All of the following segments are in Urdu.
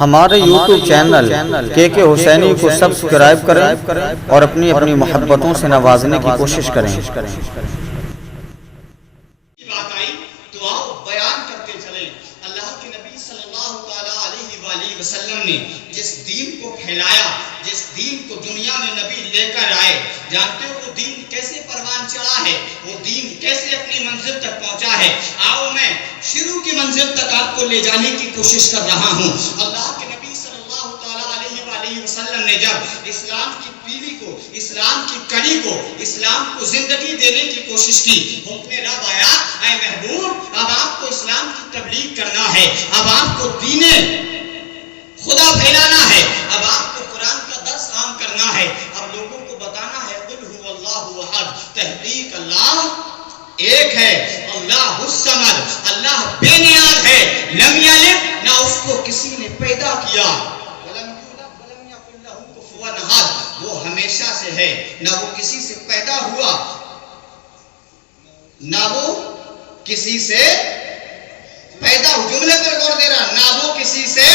ہمارے یوٹیوب چینل کے حسینی کو سبسکرائب کریں اور اپنی محبتوں سے نوازنے کی کوشش کریں۔ بات آئی تو آؤ بیان کرتے چلیں۔ اللہ کے نبی صلی اللہ علیہ وسلم نے جس دین کو پھیلایا، جس دین کو دنیا میں نبی لے کر آئے، جانتے ہو وہ دین کیسے پروان چڑھا ہے، وہ دین کیسے اپنی منزل تک پہنچا ہے۔ آؤ میں شروع کی منزل تک آپ کو لے جانے کی کوشش کر رہا ہوں۔ اللہ کے نبی صلی اللہ علیہ وسلم نے جب اسلام کی پیڑھی کو، اسلام کی کڑی کو، اسلام کو زندگی دینے کی کوشش کی، حکم رب آیا، اے محبوب اب آپ کو اسلام کی تبلیغ کرنا ہے، اب آپ کو دین خدا پھیلانا ہے، اب آپ کو قرآن کا درس عام کرنا ہے، اب لوگوں کو بتانا ہے قل هو اللہ احد، تحقیق اللہ ایک ہے، اللہ الصمد، اللہ بے نیاز ہے، لم یلد نہ اس کو کسی نے پیدا کیا، ولم یولد ولم یکن لہ کفوا احد، وہ ہمیشہ سے ہے، نہ وہ کسی سے پیدا ہوا، نہ وہ کسی سے پیدا ہوا، جملے پر غور دے رہا، نہ وہ کسی سے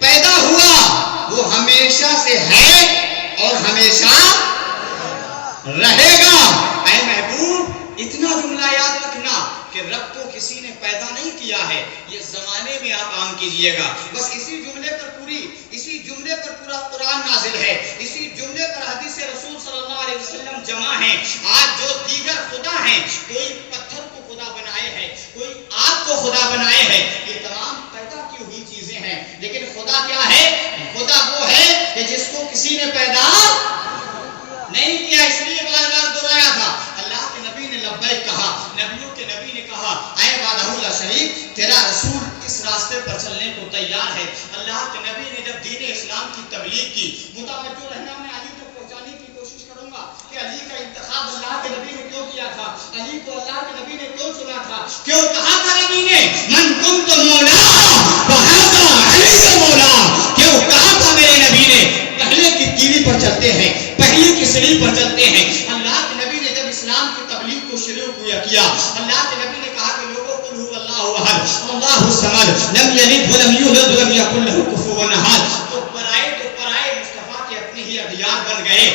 پیدا ہوا، وہ ہمیشہ سے ہے اور ہمیشہ رہے گا۔ اے محبوب اتنا جملہ یاد رکھنا کہ رب کو کسی نے پیدا نہیں کیا ہے، یہ زمانے میں آپ عام کیجئے گا، بس اسی جملے پر پورا قرآن نازل ہے، اسی جملے پر حدیث رسول صلی اللہ علیہ وسلم جمع ہیں۔ آج جو دیگر خدا ہیں، کوئی پتھر کو خدا بنائے ہیں، کوئی آگ کو خدا بنائے ہیں، یہ تمام پیدا کی ہوئی چیزیں ہیں، لیکن خدا کیا ہے؟ خدا وہ ہے کہ جس کو کسی نے پیدا نہیں کیا، اس لیے بار بار دہرایا تھا۔ اللہ کے نبی نے لبیک کہا، نبیوں کے نبی نے کہا اے وعدہ اللہ شریف تیرا رسول اس راستے پر چلنے کو تیار ہے۔ اللہ کے نبی نے جب دین اسلام کی تبلیغ کی، متوجہ رہنا، میں علی تک پہنچانے کی کوشش کروں گا کہ علی کا انتخاب اللہ کے نبی نے کیوں کیا تھا، علی کو اللہ کے نبی نے کیوں چنا تھا، کیوں کہا تھا نبی نے من کنت مولا فہذا علی مولا، کیوں کہا تھا میرے نبی نے پہلے کی کیلی پر چلتے ہیں، پہلے کی سیڑھی پر چلتے ہیں۔ اللہ کے نبی نے جب اسلام کی تبلیغ کو شروع کیا، اللہ کے نبی نے کہا کہ لوگوں قل هو اللہ احد اللہ الصمد لم یلد ولم یولد ولم یکن لہ کفوا احد، تو پرائے مصطفیٰ کے اپنے ہی اغیار بن گئے،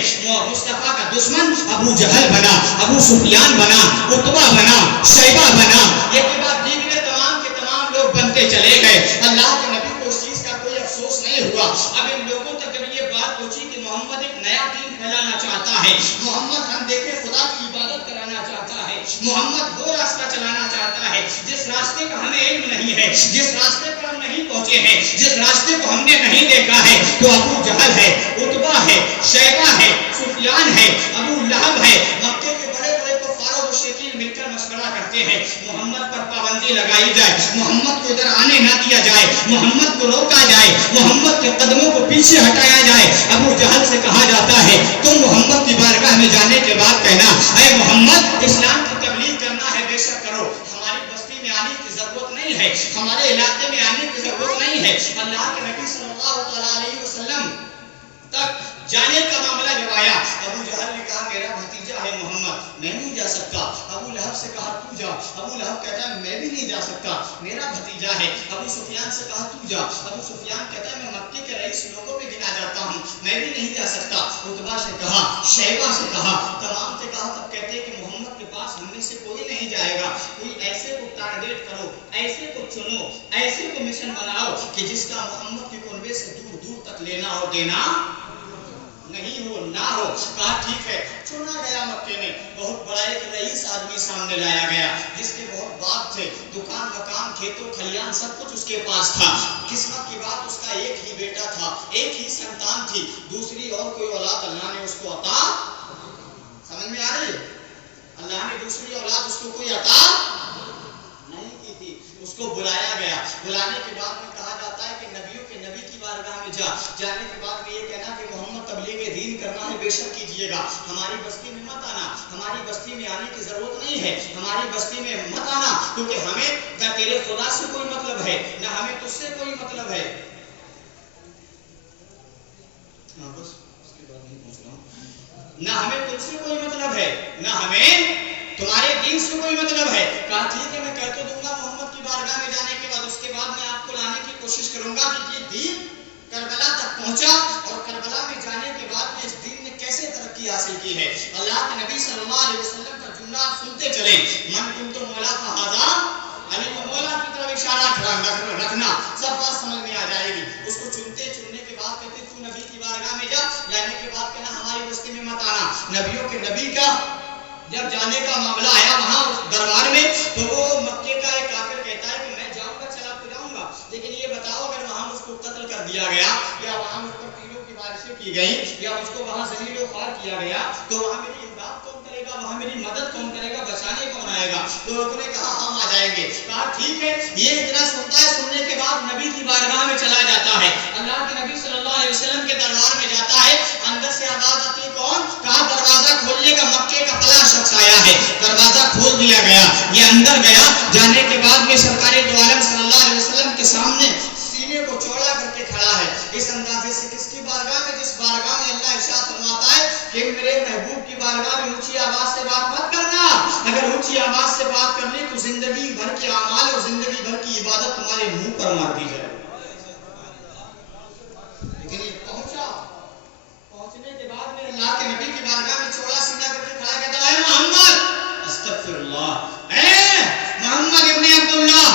مصطفیٰ کا دشمن ابو جہل بنا، ابو سفیان بنا، عتبہ بنا، شیبہ بنا، یہ کے بعد دیگر تمام کے تمام لوگ بنتے چلے گئے۔ اللہ کے نبی کو اس چیز کا کوئی افسوس نہیں ہوا۔ اب ان لوگوں تک جب یہ بات پہنچی کہ محمد ایک نیا دین پھیلانا چاہتا ہے، محمد ہم دیکھے خدا کی عبادت کرانا چاہتا ہے، محمد وہ راستہ چلانا چاہتا ہے جس راستے کا ہمیں علم نہیں ہے، جس راستے پر ہم نہیں پہنچے ہیں، جس راستے کو ہم نے نہیں دیکھا ہے، تو ابو جہل ہے، عتبہ ہے، شیبہ ہے، سفیان ہے، ابو لہب ہے، مکے کے بڑے بڑے کفار و مشرکین مل کر مشورہ کرتے ہیں محمد پر پابندی لگائی جائے، محمد کو ادھر آنے نہ دیا جائے، محمد کو روکا جائے، محمد کے قدموں کو پیچھے ہٹایا جائے۔ ابو جہل سے کہا جاتا ہے تم محمد کی بارگاہ میں جانے کے بعد کہنا اے محمد اسلام کی تبلیغ کرنا ہے بے شک کرو، ہماری بستی میں آنے کی ضرورت نہیں ہے، ہمارے علاقے میں آنے کی ضرورت نہیں ہے۔ اللہ کے نبی صلی اللہ علیہ وسلم تک جانے کا معاملہ جب آیا، ابو جہل نے کہا میرا بھتیجا ہے محمد، میں نہیں جا سکتا۔ ابو لہب سے کہا تو جا، ابو لہب کہتا ہے میں بھی نہیں جا سکتا، میرا بھتیجا ہے۔ ابو سفیان سے کہا تو جا، ابو سفیان کہتا ہے میں مکے کے رئیس لوگوں پہ گنا جاتا ہوں، میں بھی نہیں جا سکتا۔ عتبہ سے کہا، شیبہ سے کہا، تمام سے کہا، تب کہتے کہ محمد کے پاس ہم میں سے کوئی نہیں جائے گا، کوئی ایسے کو ٹارگیٹ کرو، ایسے کو چنو، ایسے کو مشن بناؤ کہ جس کا محمد کے کنوے سے دور دور تک لینا اور دینا نہیں ہو، نہ ہو۔ کہا ٹھیک ہے، چنا گیا مکے میں، بہت بڑا ایک رئیس آدمی سامنے لایا گیا جس کے بہت باغ تھے، دکان مکان کھیتوں کھلیان سب کچھ اس کے پاس تھا۔ قسمت کی بات اس کا ایک ہی بیٹا تھا، ایک ہی سنتان تھی، دوسری اور کوئی اولاد اللہ نے اس کو عطا، سمجھ میں آ رہی ہے؟ اللہ نے دوسری اولاد اس کو کوئی عطا نہیں کی تھی۔ اس کو بلایا گیا، بلانے کے بعد میں کہا جاتا ہے کہ نبیوں کے نبی کی بارگاہ میں جا، جانے کے بعد میں یہ کہنا کہ محمد تبلیغ دین کرنا ہے بے شک کیجیے گا، ہماری بستی میں مت آنا، ہماری بستی میں آنے کی ضرورت نہیں ہے، ہماری بستی میں مت آنا، کیونکہ ہمیں نہ تیرے خدا سے کوئی مطلب ہے، نہ ہمیں تجھ سے کوئی مطلب ہے۔ نہ ہمیں تجھ سے کوئی مطلب ہے، نہ ہمیں تمہارے دین سے کوئی مطلب ہے۔ کہا ٹھیک ہے میں کہہ تو دوں گا محمد کی بارگاہ میں جانے کے بعد، اس کے بعد میں آپ کو لانے کی کوشش کروں گا کہ یہ کربلا تک پہنچا اور کربلا میں جانے کے بعد میں اس دین نے کیسے ترقی حاصل کی ہے. اللہ کے نبی صلی اللہ علیہ وسلم کا جملہ آپ سنتے چلیں, من کنت مولا فہذا علی, مولا کی طرف اشارہ رکھنا, سب بات سمجھ میں آ جائے گی. اس کو چننے کے بعد کہتے تو نبی کی بارگاہ میں جا, جانے کے بعد کہنا ہماری بستی میں مت آنا. نبیوں کے نبی کا جب جانے کا معاملہ آیا وہاں اس دربار میں, تو وہ مکے کا ایک کافر کہتا ہے کہ میں جاؤں گا, چلا تو جاؤں گا, لیکن یہ بتاؤ اگر وہاں مجھ کو قتل کر دیا گیا یا وہاں مجھ پر تیروں کی بارشیں کی گئی یا مجھ کو وہاں ذلیل و خوار کیا گیا تو وہاں میری امداد کون کرے گا, وہاں میری مدد کون کرے گا, بچانے کون آئے گا. تو لوگوں نے کہا ہم آ جائیں گے. کہا ٹھیک ہے. یہ اتنا سنتا ہے, سننے کے بعد نبی کی بارگاہ میں چلا جاتا ہے. اللہ کے نبی صلی اللہ علیہ وسلم کے دربار میں جاتا ہے. اندر سے آواز آتی کون, کہا دروازہ کھولنے کا مکے کا فلاں شخص آیا ہے. دروازہ کھول دیا گیا, یہ اندر گیا. جانے کے بعد میں سرکار دو عالم صلی اللہ علیہ وسلم کے سامنے سینے کو چوڑا کر کے کھڑا ہے اس اندازے سے, کس کی بارگاہ میں, جس بارگاہ میں اللہ ارشاد فرماتا ہے کہ میرے محبوب کی بارگاہ میں اونچی آواز سے بات مت کرنا, اگر اونچی آواز سے بات کر لی تو زندگی بھر کے اعمال اور زندگی بھر کی عبادت تمہارے منہ پر مار دی جائے. لیکن یہ پہنچا, پہنچنے کے بعد میں اللہ کے نبی کی بارگاہ میں چوڑا سینہ کر کے کھڑا کہتا ہے محمد استغفر اللہ, اے محمد ابن عبداللہ,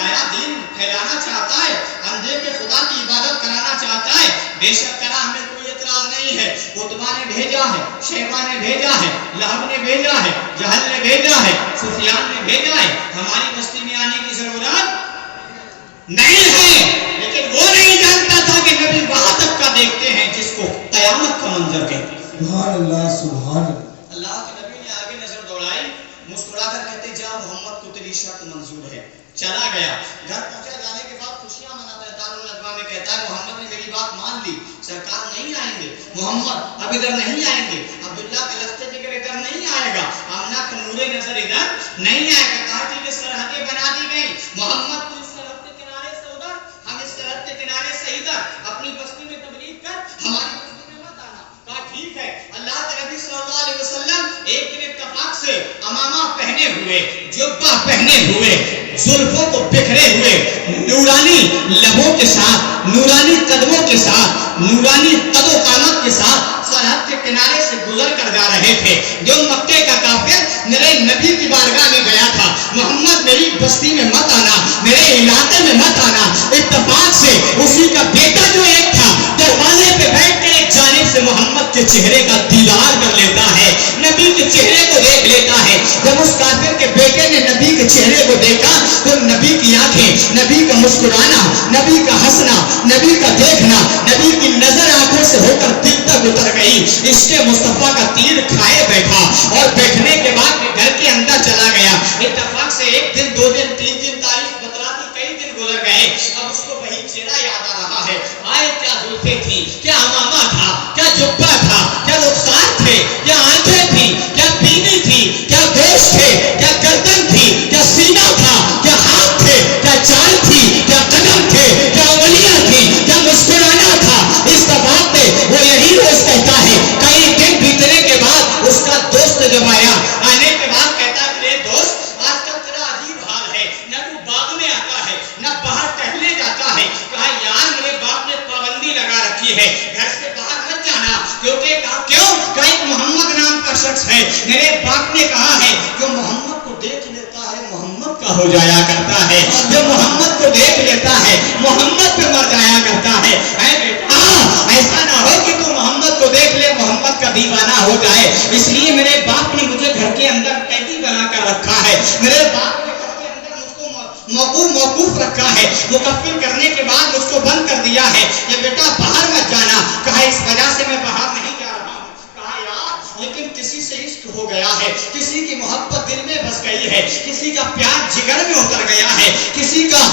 نیا دین پھیلانا چاہتا ہے, اندھے کے خدا کی عبادت کرانا چاہتا ہے, بے شک کرا ہمیں کوئی اعتراض نہیں ہے. عتبہ نے بھیجا ہے, شیبہ نے بھیجا ہے, لہب نے بھیجا ہے, جہل نے بھیجا ہے, سفیان نے بھیجا ہے, ہماری بستی میں آنے کی ضرورت نہیں ہے. لیکن وہ نہیں جانتا تھا کہ نبی وہاں تک کا دیکھتے ہیں جس کو قیامت کا منظر کہتے ہیں. سبحان اللہ سبحان اللہ. اللہ کے نبی نے آگے نظر دوڑائی, مسکرا کر کہتے جا محمد کو تیری شرط منظور ہے. چلا گیا, گھر پہنچا, جانے کے بعد خوشیاں مناتا ہے. دارالندوا میں کہتا ہے محمد نے میری بات مان لی, سرکار نہیں آئیں گے, محمد اب ادھر نہیں آئیں گے, عبداللہ کا لشکر جگر ادھر نہیں آئے گا, آمنہ کا نور نظر ادھر نہیں آئے گا. کہا کہ سرحدیں بنا دی گئی, محمد تو اس سرحد کے کنارے سے ادھر, ہم اس سرحد کے کنارے سے ادھر, اپنی بستی میں تبلیغ کر, ہماری بستی میں مت آنا. کہا ٹھیک ہے. اللہ کے نبی صلی اللہ علیہ وسلم ایک دن اتفاق سے امامہ پہنے ہوئے, جبہ پہنے ہوئے, زلفوں کو بکھرے ہوئے, نورانی لبوں کے ساتھ, نورانی قدموں کے ساتھ, نورانی قد و قامت کے ساتھ سرحد کے کنارے سے گزر کر جا رہے تھے. جو مکے کا کافر میرے نبی کی بارگاہ میں گیا تھا, محمد میری بستی میں مت آنا, میرے علاقے میں مت آنا, اتفاق سے اسی کا بیٹا جو ایک تھا دروازے پہ بیٹھ کے ایک جانب سے محمد کے چہرے کا دیدار کر لیتا ہے, نبی کے چہرے کو دیکھ لیتا ہے. جب اس کافر کے بیٹے نے نبی کے چہرے کو دیکھا تو نبی کی آنکھیں, نبی کا مسکرانا, نبی کا ہنسنا, نبی کا دیکھنا, نبی کی نظر آنکھوں سے ہو کر دل تک اتر گئی. عشق مصطفیٰ کا تیر کھائے بیٹھا اور بیٹھنے کے بعد گھر کے اندر چلا گیا. اتفاق سے ایک دن, دو دن, تین دن, تاریخ بتلاتی کئی دن گزر گئے. اب اس کو وہی چہرہ یاد آ رہا ہے. آئے کیا زلفیں تھی, کیا امامہ تھا, کیا جبہ تھا, کیا رخسار تھے, کیا آنکھیں تھی, کیا بینی تھی, کیا گوشت تھے, کیا گردن تھی, کیا سینہ تھا, کیا ہاتھ تھے, کیا چال تھی, کیا قدم تھے, کیا انگلیاں تھی, کیا مسکرانا تھا. اس دفعہ پہ وہ یہی روز کہتا ہے. کئی دن بیتنے کے بعد اس کا دوست جب آیا, آنے کے بعد کہتا ہے میرے دوست آج کل تیرا عجیب حال ہے, نہ تو باغ میں آتا ہے, نہ باہر ٹہلنے جاتا ہے. کہا یار میرے باپ نے پابندی لگا رکھی ہے, گھر سے باہر مت جانا. کیونکہ کہا کیوں, کہ ایک محمد نام کا شخص ہے, میرے باپ نے کہا ہے جو محمد کو دیکھ لیتا ہے محمد کا ہو جایا کرتا ہے, جو محمد کو دیکھ لیتا ہے محمد پہ مر جایا کرتا ہے. اے بیٹا ایسا نہ ہو کہ تو محمد کو دیکھ لے محمد کا دیوانہ ہو جائے. اس لیے میرے باپ نے مجھے گھر کے اندر قیدی بنا کر رکھا ہے, میرے باپ نے گھر کے اندر مجھ کو موقوف رکھا ہے, مکفل کرنے کے بعد مجھ کو بند کر دیا ہے کہ بیٹا باہر مت جانا. کہا اس وجہ سے میں باہر نہیں جا رہا ہوں. کہا یار لیکن کسی سے عشق ہو گیا ہے, کسی کی محبت دل میں بس گئی ہے, کسی کا پیار جگر میں اتر گیا ہے, کسی کا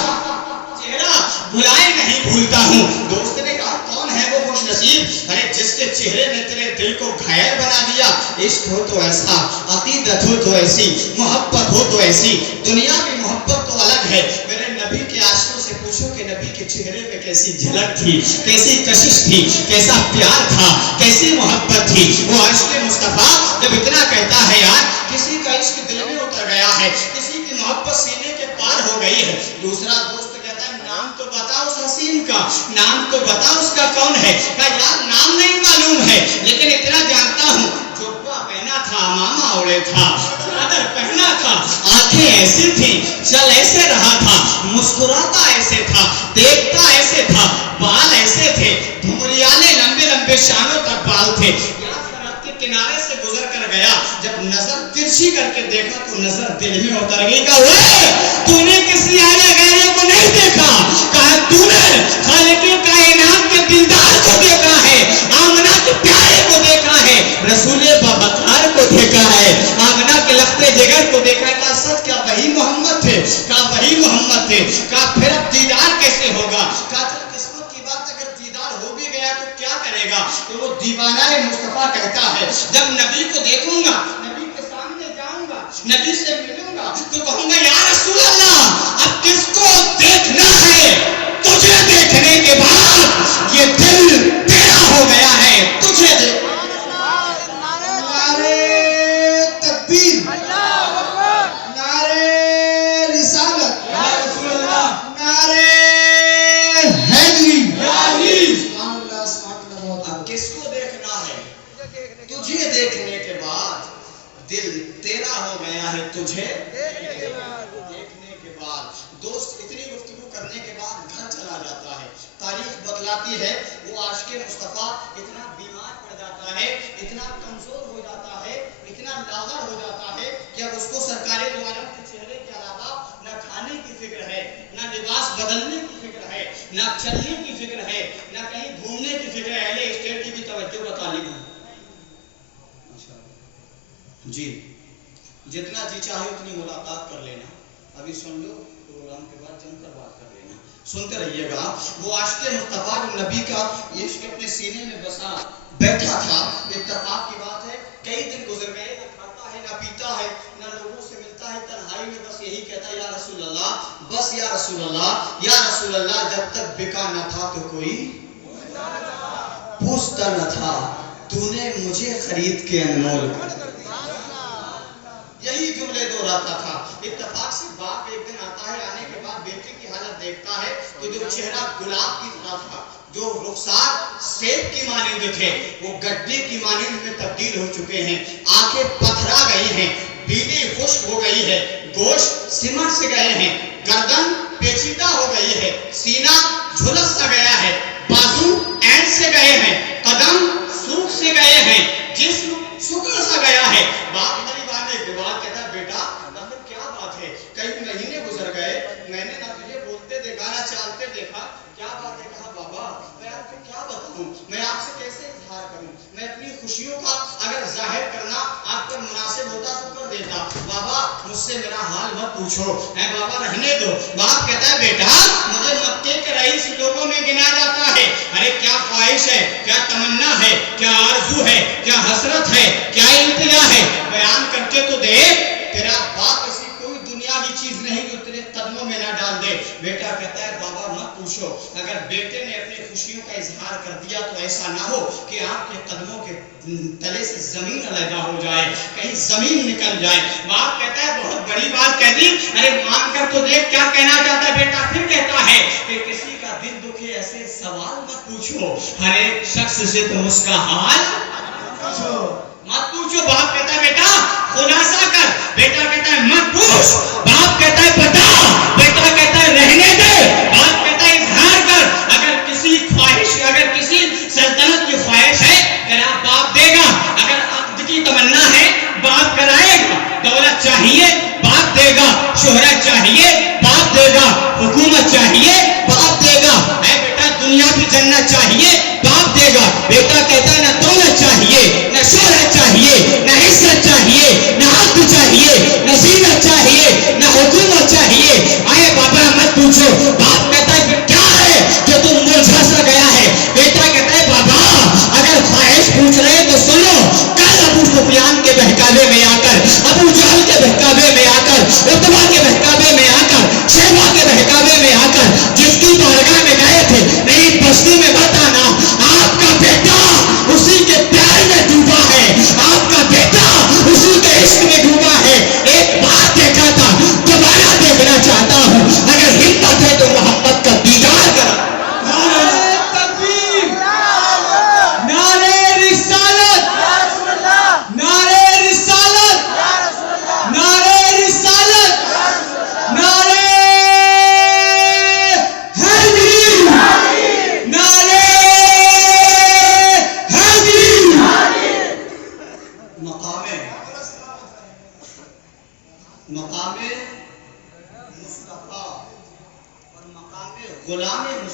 چہرہ بلائے نہیں بھولتا ہوں. دوست نے کہا کون ہے وہ خوش نصیب, ارے جس کے چہرے نے تیرے دل کو گھائل بنا دیا. عشق ہو تو ایسا, عقیدت ہو تو ایسی, محبت ہو تو ایسی. دنیا کی محبت تو الگ ہے. میرے نبی کے عاشقوں سے پوچھو کہ نبی کے چہرے پہ کیسی جھلک تھی, کیسی کشش تھی, کیسا پیار تھا, کیسی محبت تھی. وہ عشق مصطفیٰ جب اتنا کہتا ہے یار کسی کا عشق دل میں اتر گیا ہے, کسی کی محبت سینے کے پار ہو گئی ہے. دوسرا دوست کہتا ہے نام تو بتا اس حسین کا نام تو بتا اس کا کون ہے؟ کہا یار نام نہیں معلوم ہے لیکن اتنا جانتا ہوں جوبہ پہنا تھا، امامہ اوڑے تھا، چادر پہنا تھا، آنکھیں ایسی تھی، چل ایسے رہا تھا، مسکراتا ایسے تھا، دیکھتا ایسے تھا، بال ایسے تھے، دھمریالے لمبے لمبے شانوں تک بال تھے، کنارے سے گزر کر گیا، جب نظر ترچھی کر کے دیکھا تو نظر دل میں اتر گئی۔ کہا تو نے کسی اعلیٰ غیرے کو نہیں دیکھا، کہا تو نے خالق کائنات کے دلدار کو دیکھا ہے، آمنہ کے پیارے کو دیکھا ہے، رسول بابکار کو دیکھا ہے، آمنہ کے لختے جگر کو دیکھا ہے۔ کہا سچ کیا وہی محمد تھے؟ کہا وہی محمد تھے۔ کہا پھر اب دیدار کیسے ہوگا؟ کہا چل قسمت کی بات اگر دیدار ہو بھی گیا تو کیا کرے گا؟ تو وہ دیوانہ مصطفیٰ کہتا ہے جب نبی کو دیکھوں گا، نبی کے سامنے جاؤں گا، نبی سے ملوں گا تو کہوں گا یا رسول اللہ اب کس کو دیکھنا ہے؟ تجھے دیکھنے کے بعد یہ دل تیرا ہو گیا ہے، تجھے دیکھ۔ نعرے تکبیر، نعرے رسالت، نعرے حیدری، اب کس کو دیکھنا ہے؟ تجھے دیکھنے کے بعد دل تیرا ہو گیا ہے، تجھے دیکھنے کے بعد۔ دوست اتنی گفتگو کرنے کے بعد گھر چلا جاتا ہے، تاریخ بتلاتی ہے وہ عاشق مصطفیٰ اتنا بیمار پڑ جاتا ہے، اتنا کمزور ہو جاتا ہے، اتنا لاغر ہو جاتا ہے کہ اب اس کو سرکار دو عالم کے چہرے کے علاوہ نہ کھانے کی فکر ہے، نہ لباس بدلنے کی فکر ہے، نہ چلنے کی فکر ہے، نہ کہیں گھومنے کی فکر ہے۔ اہل اسٹیٹ کی بھی توجہ بتا لی جی، جتنا جی چاہے اتنی ملاقات کر لینا، ابھی سن لو پروگرام کے بعد جم کر بات کر لینا، سنتے رہیے گا۔ وہ عاشق مصطفیٰ جو نبی کا عشق اپنے سینے میں بسا بیٹھا تھا، اتفاق کی بات ہے کئی دن گزر گئے، نہ کھاتا ہے نہ پیتا ہے نہ لوگوں سے ملتا ہے، تنہائی میں بس یہی کہتا ہے یا رسول اللہ، بس یا رسول اللہ، یا رسول اللہ، جب تک بکا نہ تھا تو کوئی پوچھتا نہ تھا، تو نے مجھے خرید کے انمول کر دیا۔ یہی جملے دہراتا تھا۔ اتفاق سے باپ ایک دن آتا ہے، آنے کے بعد بیٹے کی حالت دیکھتا ہے تو جو چہرہ گلاب کی طرح تھا، جو رخسار سیب کی مانند تھے، وہ گڈے کی مانند میں تبدیل ہو چکے ہیں، آنکھیں پتھرا گئی ہیں، بیوی خشک ہو گئی ہے، گوشت سمٹ سے گئے ہیں، گردن پیچیدہ ہو گئی ہے، سینہ جھلس سا گیا ہے، بازو اینٹ سے گئے ہیں، قدم سوکھ سے گئے ہیں، جسم سکڑ سا گیا ہے۔ باپ ادھر ہی باہر ایک بات کہتا ہے بیٹا کیا بات ہے؟ کئی مہینے گزر گئے، میں نے نہ تجھے بولتے دیکھا نہ چالتے دیکھا، کیا بات ہے؟ کہا بابا میں آپ کو کیا بتاؤں، میں آپ سے کیسے اظہار کروں، میں اپنی خوشیوں کا اگر ظاہر کرنا آپ پر مناسب ہوتا تو کر دیتا، بابا مجھ سے میرا حال مت پوچھو، اے بابا رہنے دو۔ باپ کہتا ہے بیٹا مجھے مکے کے رئیس لوگوں میں گنا جاتا ہے، ارے کیا خواہش ہے، کیا تمنا ہے، کیا آرزو ہے، کیا حسرت ہے، کیا التجا ہے، بیان کر کے تو دے۔ تیرا باپ ایسی کوئی دنیاوی چیز نہیں جو تیرے قدموں میں نہ ڈال دے۔ بیٹا کہتا ہے بابا مت پوچھو، اگر بیٹے نے اپنی خوشیوں کا اظہار کر دیا تو ایسا نہ ہو کہ آپ کے قدموں کے تلے سے زمین علیحدہ ہو جائے، کہیں زمین نکل جائے۔ باپ کہتا ہے بہت بڑی بات کہہ دی، ارے مان کر تو دیکھ کیا کہنا چاہتا ہے۔ بیٹا پھر کہتا ہے کہ کسی کا دل دکھے ایسے سوال مت پوچھو، ہر ایک شخص سے تم اس کا حال مت پوچھو۔ باپ کہتا ہے بیٹا خلاصہ کر، بیٹا کہتا ہے مت پوچھ، باپ کہتا ہے بتا، بیٹا کہتا ہے رہنے دے، باپ کہتا ہے اظہار کر۔ اگر کسی خواہش، اگر کسی سلطنت کی خواہش ہے تیرا باپ دے گا، اگر عقد کی تمنا ہے باپ کرائے گا، دولت چاہیے باپ دے گا، شہرت چاہیے باپ دے گا، حکومت چاہیے باپ دے گا، اے بیٹا دنیا بھی جنت چاہیے باپ دے گا۔ بیٹا کہتا ہے نہ دولت چاہیے، نہ شہرت چاہیے، نہ عزت چاہیے، نہ عقد چاہیے، نہ زینت چاہیے، نہ حکومت چاہیے، اے بابا مت پوچھو۔ باپ کہتا ہے کیا ہے جو تم مرجھا سا گیا ہے؟ بیٹا کہتا ہے بابا اگر خواہش پوچھ رہے تو سنو، کل ابو سفیان کے بہکاوے میں آ کر، ابو جہل کے بہکاوے میں آ کر، عتبہ کے بہکاوے میں آ کر، شیبہ کے بہکاوے میں آ کر جس کی بارگاہ میں گئے تھے میری بستی میں مت آنا، آپ کا بیٹا اسی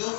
2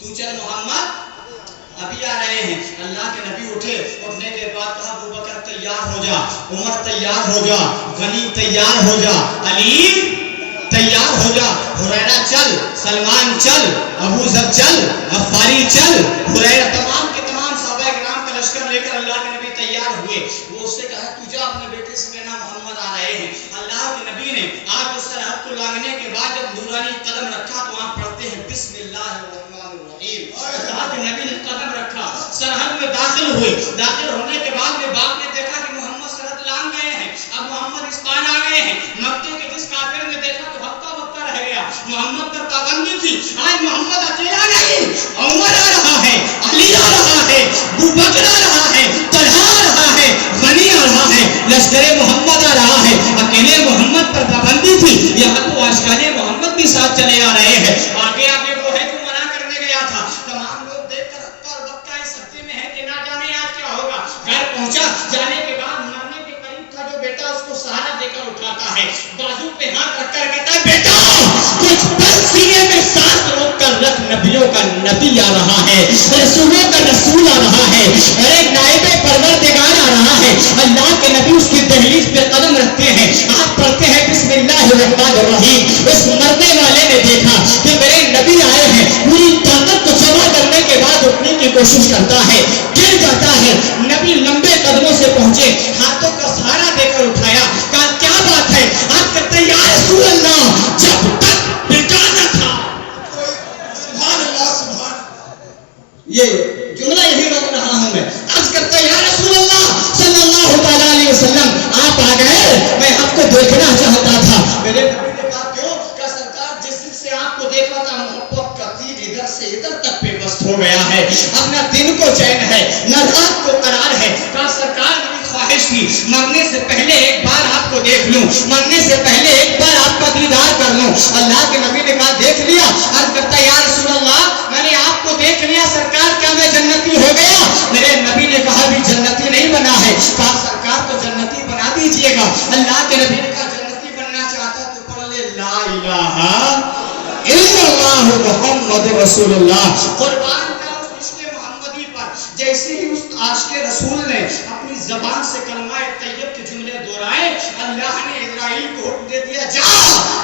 تو چل محمد ابھی آ رہے ہیں۔ اللہ کے نبی اٹھے، اٹھنے کے بعد کہا ابو بکر تیار ہو جا، عمر تیار ہو جا، غنی تیار ہو جا، علی تیار ہو جا، ہریرہ چل، سلمان چل، ابو ذر چل، غفاری چل، ہریرہ تمام کے تمام صحابہ کرام کا لشکر لے کر اللہ کے نبی تیار ہوئے۔ وہ اس سے کہا تو جا اپنے بیٹے سے کہنا محمد آ رہے ہیں۔ اللہ کے نبی نے آج اس سرحد کو لانگنے کے بعد جب نورانی قدم رکھا تو آپ پڑھتے ہیں بسم اللہ الرحمن الرحیم۔ اللہ کے نبی نے قدم رکھا، سرحد میں داخل ہوئے، داخل ہونے کے بعد میں باپ نے دیکھا کہ محمد سرحد لانگ گئے ہیں، اب محمد اس پار آ گئے ہیں۔ مکے کے جس کافر نے دیکھا تو ہفتہ وقتہ رہ گیا، محمد پر پابندی تھی۔ آج محمد اکیلا نہیں، عمر آ رہا ہے، علی آ رہا ہے، ابو بکر آ رہا ہے، طلحہ آ رہا ہے، غنی آ رہا ہے، لشکر محمد آ رہا ہے۔ اکیلے محمد پر پابندی تھی، یہاں تو عاشقان محمد بھی ساتھ چلے آ رہے ہیں۔ آگے آگے وہ ہے جو منع کرنے گیا تھا، تمام لوگ دیکھ کر ہفتہ اور وقتہ اس سکتے میں ہے کہ نہ جانے آج کیا ہوگا۔ گھر پہنچا، جانے کے بعد مرنے کے قریب تھا جو بیٹا اس کو سہارا دے کر اٹھاتا ہے، بازو پہ ہاتھ رکھ کر کہتا ہے بیٹا کچھ پل سینے میں سانس روک کر رکھ، نبیوں کا نبی آ رہا ہے، رسولوں کا رسول آ رہا ہے، اور ایک نائب پروردگار آ رہا ہے۔ اللہ کے نبی اس کی دہلیز پہ قدم رکھتے ہیں، آپ پڑھتے ہیں بسم اللہ الرحمن الرحیم۔ اس مرنے والے نے دیکھا کہ میرے نبی آئے ہیں، پوری طاقت کو جمع کرنے کے بعد اٹھنے کی کوشش کرتا ہے، گر جاتا ہے۔ نبی لمبے قدموں سے پہنچے، ہاتھوں کا سہارا دے کر اٹھایا، کہا کیا بات ہے؟ آپ کہتے ہیں یا رسول اللہ جب تک بیٹا نہ تھا۔ سبحان اللہ سبحان یہ جملہ یہی روک رہا ہوں میں، عرض کرتا ہے یا رسول اللہ صلی اللہ تعالیٰ علیہ وسلم آپ آ گئے، میں آپ کو دیکھنا چاہتا تھا۔ میرے نبی نے کہا کیوں؟ کہ سرکار جس دن سے آپ کو دیکھا تھا محبت کا تیر ادھر سے ادھر تک پیوست ہو گیا ہے، اب نہ دن کو چین ہے نہ رات کو قرار ہے۔ کہا سرکار میری خواہش تھی مرنے سے پہلے ایک بار آپ کو دیکھ لوں، مرنے سے پہلے ایک بار آپ کا دیدار کر لوں۔ اللہ کے نبی نے کہا دیکھ لیا؟ عرض کرتا ہے یا رسول اللہ میں نے آپ کو دیکھ لیا، سرکار کیا میں جنتی ہو گیا؟ میرے نبی نے کہا بھی جنتی نہیں بنا ہے۔ کہا سرکار تو جنتی بنا دیجئے گا۔ اللہ کے نبی نے کہا جنتی بننا چاہتا تو پڑھ لے لا الہ الا اللہ محمد رسول اللہ۔ قربان کا اس عشق محمدی پر، جیسے ہی اس عاشق رسول نے اپنی زبان سے کلمہ طیب کے جملے دہرائے، اللہ نے اسرائیل کو حکم دے دیا جا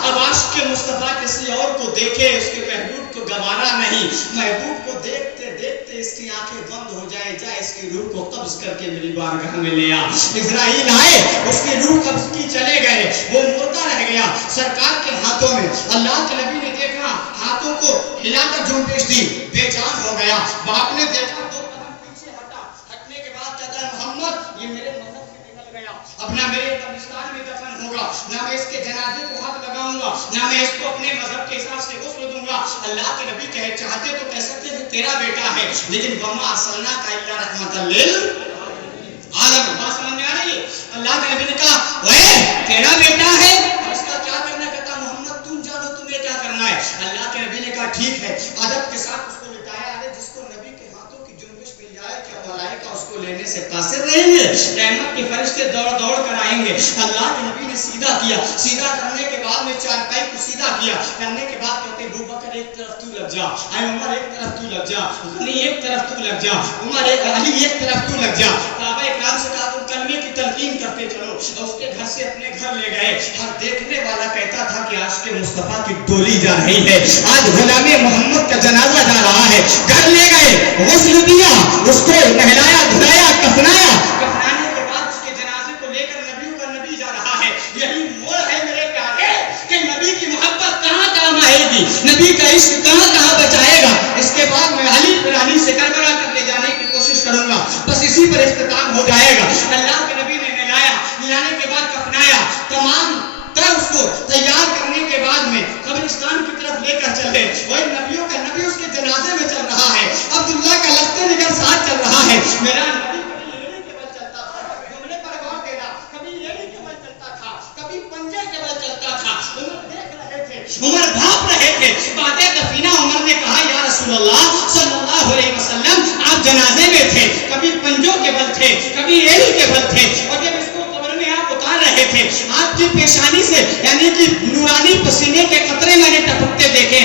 اب عاشق مصطفیٰ کسی اور کو دیکھے، اس کے محبوب کو گوارا نہیں، محبوب کو دیکھتے دیکھتے اس کی آنکھیں بند ہو جائے، جا اس کی روح کو قبض کر کے میری بارگاہ میں لے آ۔ اسرائیل آئے، اس کی روح قبض کی چلے گئے، وہ مردہ رہ گیا سرکار کے ہاتھوں میں۔ اللہ کے نبی نے دیکھا، ہاتھوں کو ہلا کر جھومپیش دی، بے جان ہو گیا۔ باپ نے دیکھا، دو قدم پیچھے ہٹا، ہٹنے کے بعد کہتا ہے محمد یہ میرے مذہب سے نکل گیا، اب نہ میرے قبرستان میں دفن ہوگا، نہ میں اس کے جنازے کو ہاتھ لگاؤں گا، نہ میں اس کو اپنے مذہب کے حساب سے غسل دوں گا۔ اللہ کے نبی چاہتے تو کہہ سکتے کہ تیرا بیٹا ہے، لیکن وما ارسلناک الا رحمۃ للعالمین۔ بات سمجھ میں آ رہی ہے؟ اللہ کے نبی نے کہا وہ تیرا بیٹا ہے، اس کا کیا کرنا؟ کہتا محمد تم جانو تمہیں کیا کرنا ہے۔ اللہ کے نبی نے کہا ٹھیک ہے، ادب کے ساتھ اس کو لٹایا۔ جس کو نبی کے ہاتھوں کی جنبش مل جائے کیا ملائکہ اس کو لینے سے قاصر رہیں گے؟ رحمت کے فرشتے دوڑ دوڑ کر آئیں گے۔ اللہ کے نبی نے سیدھا کیا، سیدھا کرنے کے بعد میں چارپائی کو سیدھا کیا، کرنے کے بعد کہتے ابو بکر ایک طرف تو لگ جا، اے عمر ایک طرف تو لگ جا، غنی ایک طرف تو لگ جا، علی ایک طرف تو لگ جا۔ صحابہ اکرام سے کہا تم کلمے کی تلقین کرتے چلو، اور اس کے گھر سے اپنے گھر لے گئے۔ ہر دیکھنے والا کہتا تھا کہ عاشق مصطفیٰ کی ڈولی جا رہی ہے، آج غلام محمد کا جنازہ جا رہا ہے۔ گھر لے گئے، غسل دیا، اس کو نہلایا دھلایا کفنایا، کفنانے کے بعد اس کے جنازے کو لے کر نبیوں کا نبی جا رہا ہے۔ یہی موڑ ہے میرے پیارے کہ نبی کی محبت کہاں کام آئے گی، نبی کا عشق کہاں کہاں بچائے گا۔ اس کے بعد میں علی پھر علی سے کربلا تک لے جانے کی کوشش کروں گا، بس اسی پر اختتام ہو جائے گا۔ اللہ کے نبی نے نہلایا، نہلانے کے بعد کفنایا، تمام طرح اس کو تیار کرنے کے بعد میں قبرستان کی طرف لے کر چلے۔ وہی نبیوں کا نبی اس کے جنازے میں چل رہا ہے، عبداللہ کا لخت نگر ساتھ چل رہا ہے۔ میرا نبی کبھی ایڑی کے بل چلتا تھا، جملے پر غور دینا، کبھی ایڑی کے بل چلتا تھا، کبھی پنجے کے بل چلتا تھا۔ عمر دیکھ رہے تھے، عمر بھاپ رہے تھے۔ بعد دفینہ عمر نے کہا یا رسول اللہ صلی اللہ علیہ وسلم آپ جنازے میں تھے، کبھی پنجوں کے بل تھے، کبھی ایڑی کے بل تھے، اور جب اس کو قبر میں آپ اتار رہے تھے آپ کی پیشانی سے یعنی کہ نورانی پسینے کے قطرے میں نے ٹپکتے دیکھے۔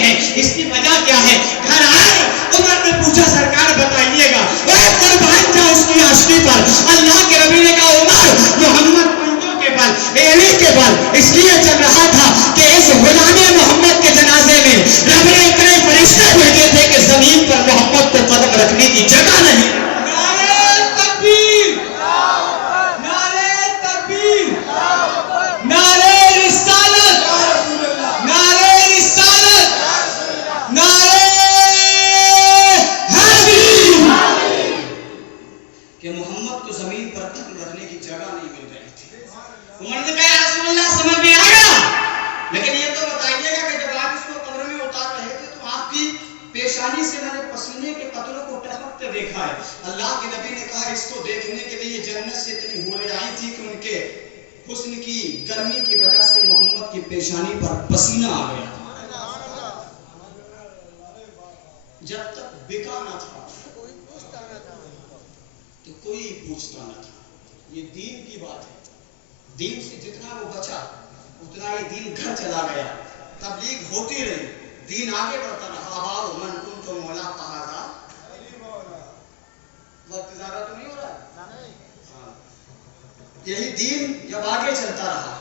پیشانی سے میں نے پسینے کے قطروں کو ٹپکتے دیکھا ہے. اللہ کے نبی نے کہا اس کو دیکھنے کے لیے جنت سے اتنی حوریں آئی تھی کہ ان کے حسن کی گرمی کی وجہ سے محمد کی پیشانی پر پسینہ آ گیا. جب تک بکا نہ تھا تو کوئی پوچھتا نہ تھا. یہ دین کی بات ہے. دین سے جتنا وہ بچا اتنا یہ دین گھر چلا گیا. تبلیغ ہوتی رہی, دین آگے بڑھتا رہا. آباؤ من کن تو مولا کہا تھا. وقت زیادہ تو نہیں ہو رہا ہے. یہی دین جب آگے چلتا رہا.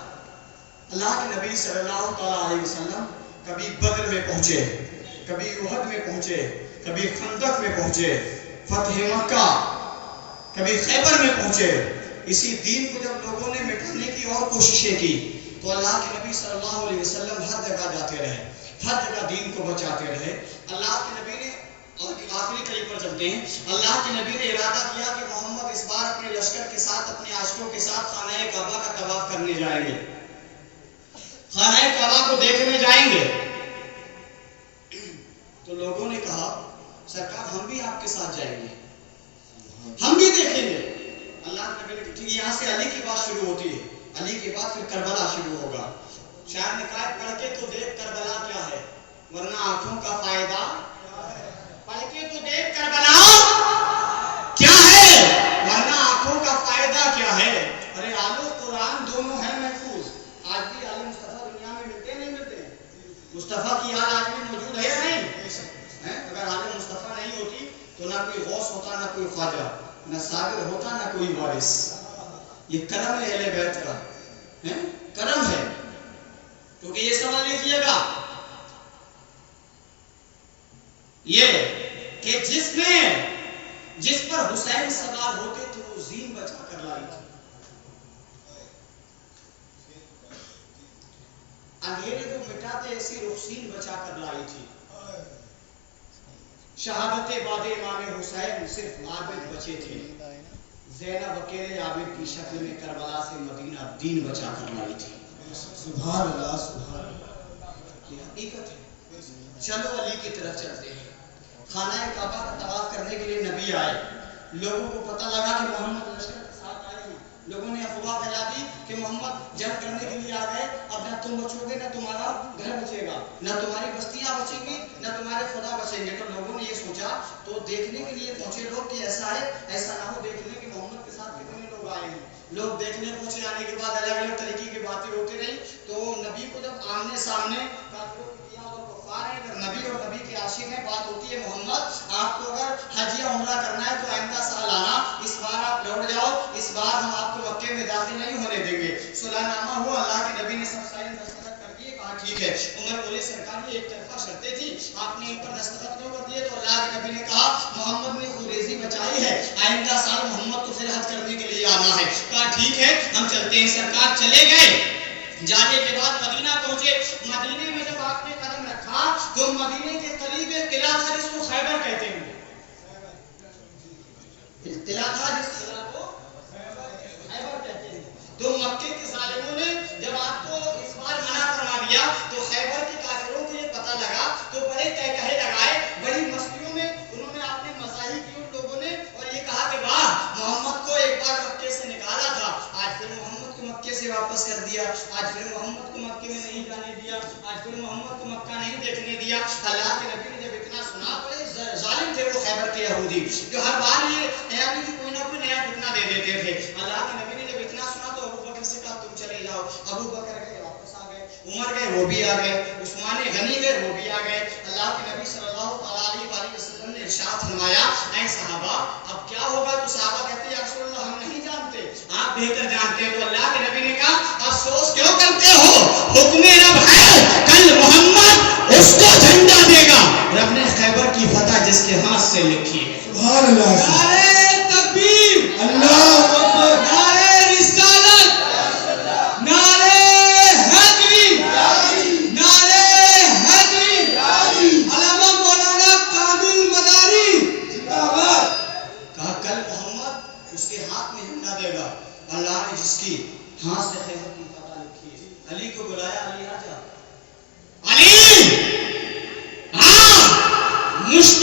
اللہ کے نبی صلی اللہ تعالی علیہ وسلم کبھی بدر میں پہنچے, کبھی احد میں پہنچے, کبھی خندق میں پہنچے, فتح مکہ, کبھی خیبر میں پہنچے. اسی دین کو جب لوگوں نے مٹانے کی اور کوششیں کی تو اللہ کے نبی صلی اللہ علیہ وسلم ہر جگہ جاتے رہے, ہر جگہ دین کو بچاتے رہے. اللہ کے نبی نے, اور آخری قریب پر چلتے ہیں, اللہ کے نبی نے ارادہ کیا کہ محمد اس بار اپنے لشکر کے ساتھ, اپنے عاشقوں کے ساتھ خانہ کعبہ کا طواف کرنے جائیں گے, خانہ کعبہ کو دیکھنے جائیں گے. تو لوگوں نے کہا سرکار ہم بھی آپ کے ساتھ جائیں گے, ہم بھی دیکھیں گے. اللہ کے نبی نے کہا یہاں سے علی کی بات شروع ہوتی ہے, علی کے بعد پھر کربلا شروع ہوگا. شاعر نے کہا پڑھ کے تو دیکھ کربلا کیا ہے, ورنہ آنکھوں کا فائدہ. پڑھ کے تو دیکھ کربلا کیا ہے, ورنہ آنکھوں کا فائدہ کیا ہے. ارے آلو قرآن دونوں ہیں محفوظ. آج بھی آل مصطفیٰ دنیا میں ملتے نہیں ملتے. مصطفیٰ کی آل آج بھی موجود ہے یا نہیں؟ اگر آل مصطفیٰ نہیں ہوتی تو نہ کوئی غوث ہوتا, نہ کوئی خواجہ, نہ صابر ہوتا, نہ کوئی وارث. یہ کرم ہے اہل بیت کا, کرم ہے. کیونکہ یہ سمجھ لیجیے گا یہ کہ جس پر حسین سوار ہوتے تھے وہ زین بچا کر لائی تھی. اندھیرے کو مٹاتے ایسی رخسین بچا کر لائی تھی. شہادت بعد امام حسین صرف عابد بچے تھے. زینب اکیلے عابد کی شکل میں کربلا سے مدینہ دین بچا کر لائی تھی. سبحان اللہ, سبحان اللہ. یہ حقیقت ہے. چلو علی کی طرف چلتے ہیں. خانہ کعبہ کا طواف کرنے کے لیے نبی آئے. لوگوں کو پتہ لگا کہ محمد لشکر کے ساتھ آئے ہیں. لوگوں نے افواہ پھیلا دی کہ محمد جنگ کرنے کے لیے آ گئے. اب نہ تم بچو گے, نہ تمہارا گھر بچے گا, نہ تمہاری بستیاں بچیں گی, نہ تمہارے خدا بچیں گے. تو لوگوں نے یہ سوچا, تو دیکھنے کے لیے پہنچے لوگ کہ ایسا ہے, ایسا نہ ہو دیکھنے کہ محمد کے ساتھ کتنے لوگ آئے ہیں. لوگ دیکھنے پہنچے, آنے کے بعد الگ الگ طریقے کی باتیں ہوتی رہی. تو نبی کو جب آمنے سامنے نبی اور نبی کے عاشق ہیں, بات ہوتی ہے محمد آپ کو اگر حج یا عمرہ کرنا ہے تو آئندہ سال آنا, اس بار آپ لوٹ جاؤ, اس بار ہم آپ کو مکے میں داخل نہیں ہونے دیں گے. صلح نامہ ہوا, اللہ کے نبی نے سب سائن دستخط کر دیے, کہا ٹھیک ہے. عمر بولے سرکار یہ ایک طرفہ شرطیں تھی, آپ نے ان پر دستخط کیوں کر دیے؟ تو اللہ کے نبی نے کہا محمد نے خوریزی بچائی ہے, آئندہ سال محمد کو پھر حج کرنے کے لیے آنا ہے. کہا ٹھیک ہے ہم چلتے ہیں. سرکار چلے گئے. جانے کے بعد مدینہ پہنچے. مدینے میں جب آپ نے قدم رکھا تو مدینے کے قریب ایک قلعہ تھا جس کو خیبر کہتے ہیں. قلعہ تھا جس قلعہ کو خیبر کہتے ہیں. تو مکے کے ظالموں نے جب آپ کو اس بار منع فرما دیا تو خیبر کے کافروں کو یہ پتہ لگا تو بڑے کہے لگائے, بڑی مستیوں میں انہوں نے آپ نے مزاحی کی ان لوگوں نے, اور یہ کہا کہ واہ محمد کو ایک بار مکے سے نکالا تھا, آج پھر محمد کو مکے سے واپس کر دیا, آج پھر محمد کو مکے میں نہیں جانے دیا, آج پھر محمد کو مکہ نہیں دیکھنے دیا. اللہ کے نبی نے جب اتنا سنا, بڑے ظالم تھے وہ خیبر کے یہودی جو ہر بار یہ نیا کوئی نہ کوئی نیا فتنہ دے دیتے تھے. اللہ کے نبی نے جب اتنا سنا تو ابو بکر سے کہا تم چلے جاؤ. ابو بکر گئے, واپس آ گئے. عمر گئے, وہ بھی آ گئے. عثمان غنی گئے, وہ بھی آ گئے. اللہ کے نبی صلی اللہ علیہ وسلم نے ارشاد فرمایا اے صحابہ اب کیا ہوگا؟ تو صحابہ کہتے ہیں یا رسول اللہ ہم نہیں جانتے, آپ بہتر جانتے ہیں. تو اللہ کے نبی نے کہا افسوس کیوں کرتے ہو, حکم رب ہے کل محمد اس کو جھنڈا دے گا. رب نے خیبر کی فتح جس کے ہاتھ سے لکھی ہے. سبحان اللہ. نعرہ تکبیر, اللہ اکبر, نعرہ رسالت, نعرہ حیدری, نعرہ حیدری, علامہ مولانا کامل مداری زندہ باد. کہا کل محمد اس کے ہاتھ میں جھنڈا دے گا. اللہ نے جس کی ہاتھ سے خیبر کی فتح لکھی ہے. علی کو بلایا, علی آ جا. علی ہاں مشت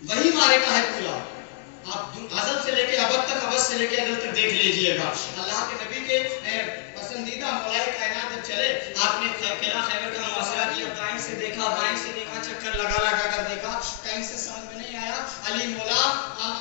وہی مارے کا ہے پورا. آپ ازل سے لے کے ابد تک، ابد سے لے کے ازل تک دیکھ لیجئے گا. اللہ کے نبی کے پسندیدہ مولائے کائنات جب چلے، آپ نے قلعہ خیبر کا محاصرہ کیا، دائیں سے دیکھا بائیں سے دیکھا، چکر لگا لگا کر دیکھا، کہیں سے سمجھ میں نہیں آیا. علی مولا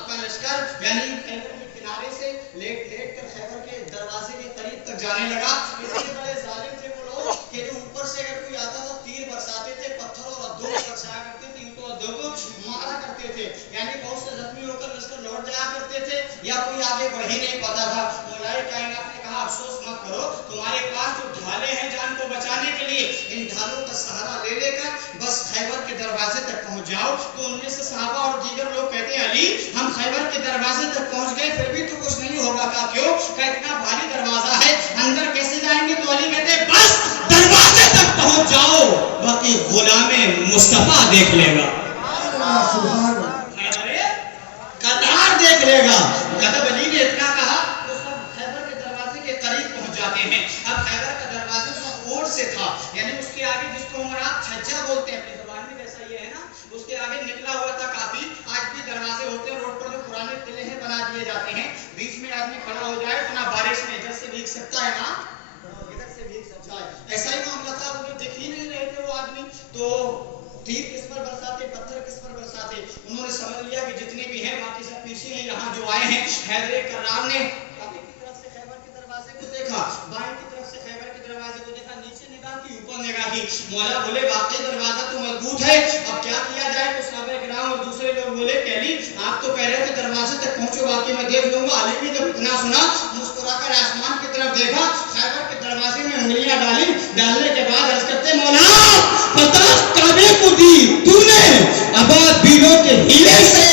کا لشکر یعنی خیبر کے کنارے سے لیٹ لیٹ کر خیبر کے دروازے کے قریب تک جانے لگا. اتنے بڑے ظالم تھے وہ لوگ کہ جو اوپر سے اگر کوئی آتا تو تیر برساتے تھے، پتھر اور ادھو برسایا کرتے تھے، ان کو ادھو کو مارا کرتے تھے. یعنی بہت سے زخمی ہو کر لشکر لوٹ جایا کرتے تھے یا کوئی آگے بڑھ ہی نہیں پاتا تھا. مولائے کائنات نے کہا افسوس مت کرو، تمہارے پاس جو ڈھالے ہیں جان کو بچانے کے لیے، ان ڈھالوں کا سہارا لے لے کر بس خیبر کے دروازے تک پہنچ جاؤ. تو ان میں سے صحابہ اور دیگر لوگ کہتے ہیں علی ہم خیبر کے دروازے تک پہنچ گئے پھر بھی تو کچھ نہیں ہوگا. کہا کیوں؟ کہ اتنا بھاری دروازہ ہے، اندر کیسے جائیں گے؟ تو علی کہتے ہیں بس دروازے تک پہنچ جاؤ، باقی غلام مصطفیٰ دیکھ لے گا، قطار دیکھ لے گا. جب علی نے اتنا کہا تو سب خیبر کے دروازے کے قریب پہنچ جاتے ہیں. اب خیبر کا دروازہ تو اوٹ سے تھا، یعنی اس کے آگے جس کو ہم آپ چھجا بولتے ہیں اپنی زبان میں، ویسا یہ ہے نا، اس کے آگے نکلا ہوا تھا کافی. آج بھی دروازے ہوتے ہیں روڈ پر جو پرانے قلعے ہیں بنا دیے جاتے ہیں، بیچ میں آدمی کھڑا ہو جائے تو نہ بارش میں ادھر سے بھیگ سکتا ہے نا ادھر سے بھیگ سکتا ہے. ایسا ہی معاملہ تھا. وہ دیکھ ہی نہیں رہے تھے وہ آدمی، تو تیر کس پر برساتے، پتھر کس پر برساتے. انہوں نے سمجھ لیا کہ جتنے بھی ہیں باقی سب پیچھے ہیں، یہاں جو آئے ہیں. حیدر کرار نے آگے کی طرف سے خیبر کے دروازے کو دیکھا، بائیں کی طرف سے خیبر کے دروازے کو دیکھا، نیچے نگاہ کی اوپر نگاہ کی. مولا بولے واقعی دروازہ تو مضبوط ہے، اب کیا کیا جائے؟ تو صحابہ کرام اور دوسرے لوگ بولے کہ علی آپ تو کہہ رہے تھے دروازے تک پہنچو باقی میں دیکھ لوں گا. علی نے جب اتنا سنا مسکرا کر آسمان کی طرف دیکھا، خیبر کے دروازے میں انگلیاں ڈالی، ڈالنے کے بعد عرض کرتے مولا پتہ کعبے کو دی تو نے اباد بیلوں کے ہیلے سے،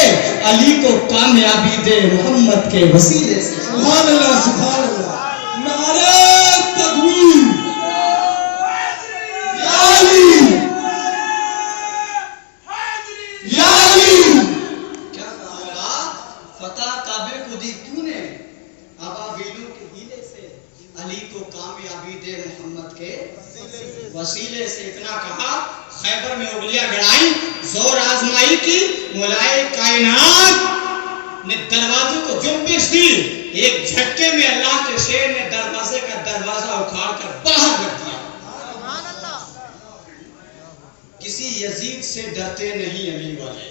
علی کو کامیابی دے محمد کے وسیلے سے. سبحان اللہ سبحان اللہ. نعرہ تکبیر. یا علی یا علی. کیا کہا مولا؟ فتح کعبے کو دی تو نے ابابیلوں کے ہیلے سے، علی کو کامیابی دے محمد کے وسیلے سے. اتنا کہا، خیبر میں انگلیاں گڑائیں، زور آزمائی کی. مولائے کائنات نے دروازے کو جنبش دی. ایک جھٹکے میں اللہ کے شیر نے دروازے کا دروازہ اکھاڑ کر باہر رکھ دیا. کسی یزید سے ڈرتے نہیں علی والے،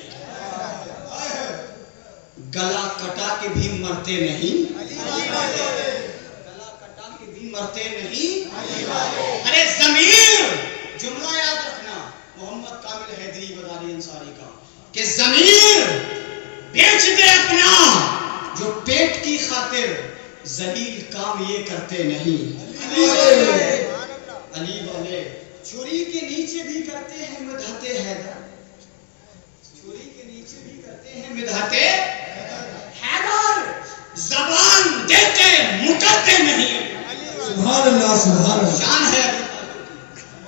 گلا کٹا کے بھی مرتے نہیں، گلا کٹا کے بھی مرتے نہیں. ارے ضمیر، جملہ یاد رکھنا محمد کامل حیدری بداری انصاری کا، کہ ضمیر بیچ دے اپنا جو پیٹ کی خاطر، ذلیل کام یہ کرتے نہیں. علی والے چھری کے نیچے بھی کرتے ہیں مدحت حیدر، چھری کے نیچے بھی کرتے ہیں مدحت حیدر. زبان دیتے مکرتے نہیں. سبحان اللہ سبحان اللہ. شان ہے علی والوں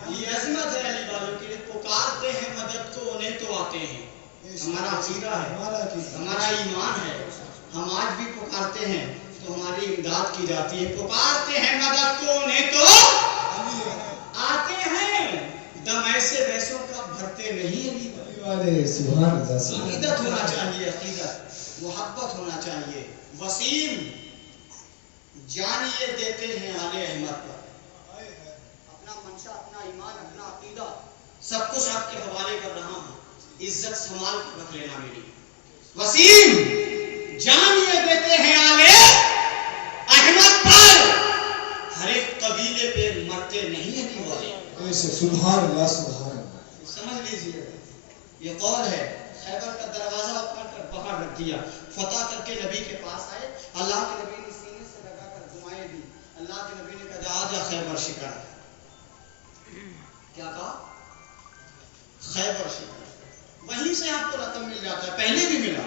کی، یہ عظمت ہے علی والوں کی. پکارتے ہیں مدد کو انہیں تو آتے ہیں. ہمارا عقیدہ ہے، ہمارا ایمان ہے. ہم آج بھی پکارتے ہیں تو ہماری امداد کی جاتی ہے. پکارتے ہیں مدد کو انہیں تو آتے ہیں. دم ایسے ویسوں کا بھرتے نہیں علی والے. سبحان اللہ. عقیدت ہونا چاہیے، عقیدت، محبت ہونا چاہیے. وسیم جان یہ دیتے ہیں آل احمد پر. اپنا منشا، اپنا ایمان، اپنا عقیدہ سب کچھ آپ کے حوالے کر رہا ہوں. عزت سنبھال کر رکھ لینا میری. وسیم جان یہ دیتے ہیں آل احمد پر، ہر ایک قبیلے پہ مرتے نہیں علی والے. سبحان اللہ سبحان اللہ. سمجھ لیجیے یہ قول ہے. خیبر کا دروازہ اکھاڑ کر باہر رکھ دیا. فتح کر کے نبی کے پاس آئے. اللہ کے نبی نے سینے سے لگا کر دعائیں دی. اللہ کے نبی نے کہا آجا خیبر شکر. کیا کہا؟ خیبر شکر. وہیں سے آپ کو رقم مل جاتا ہے، پہلے بھی ملا.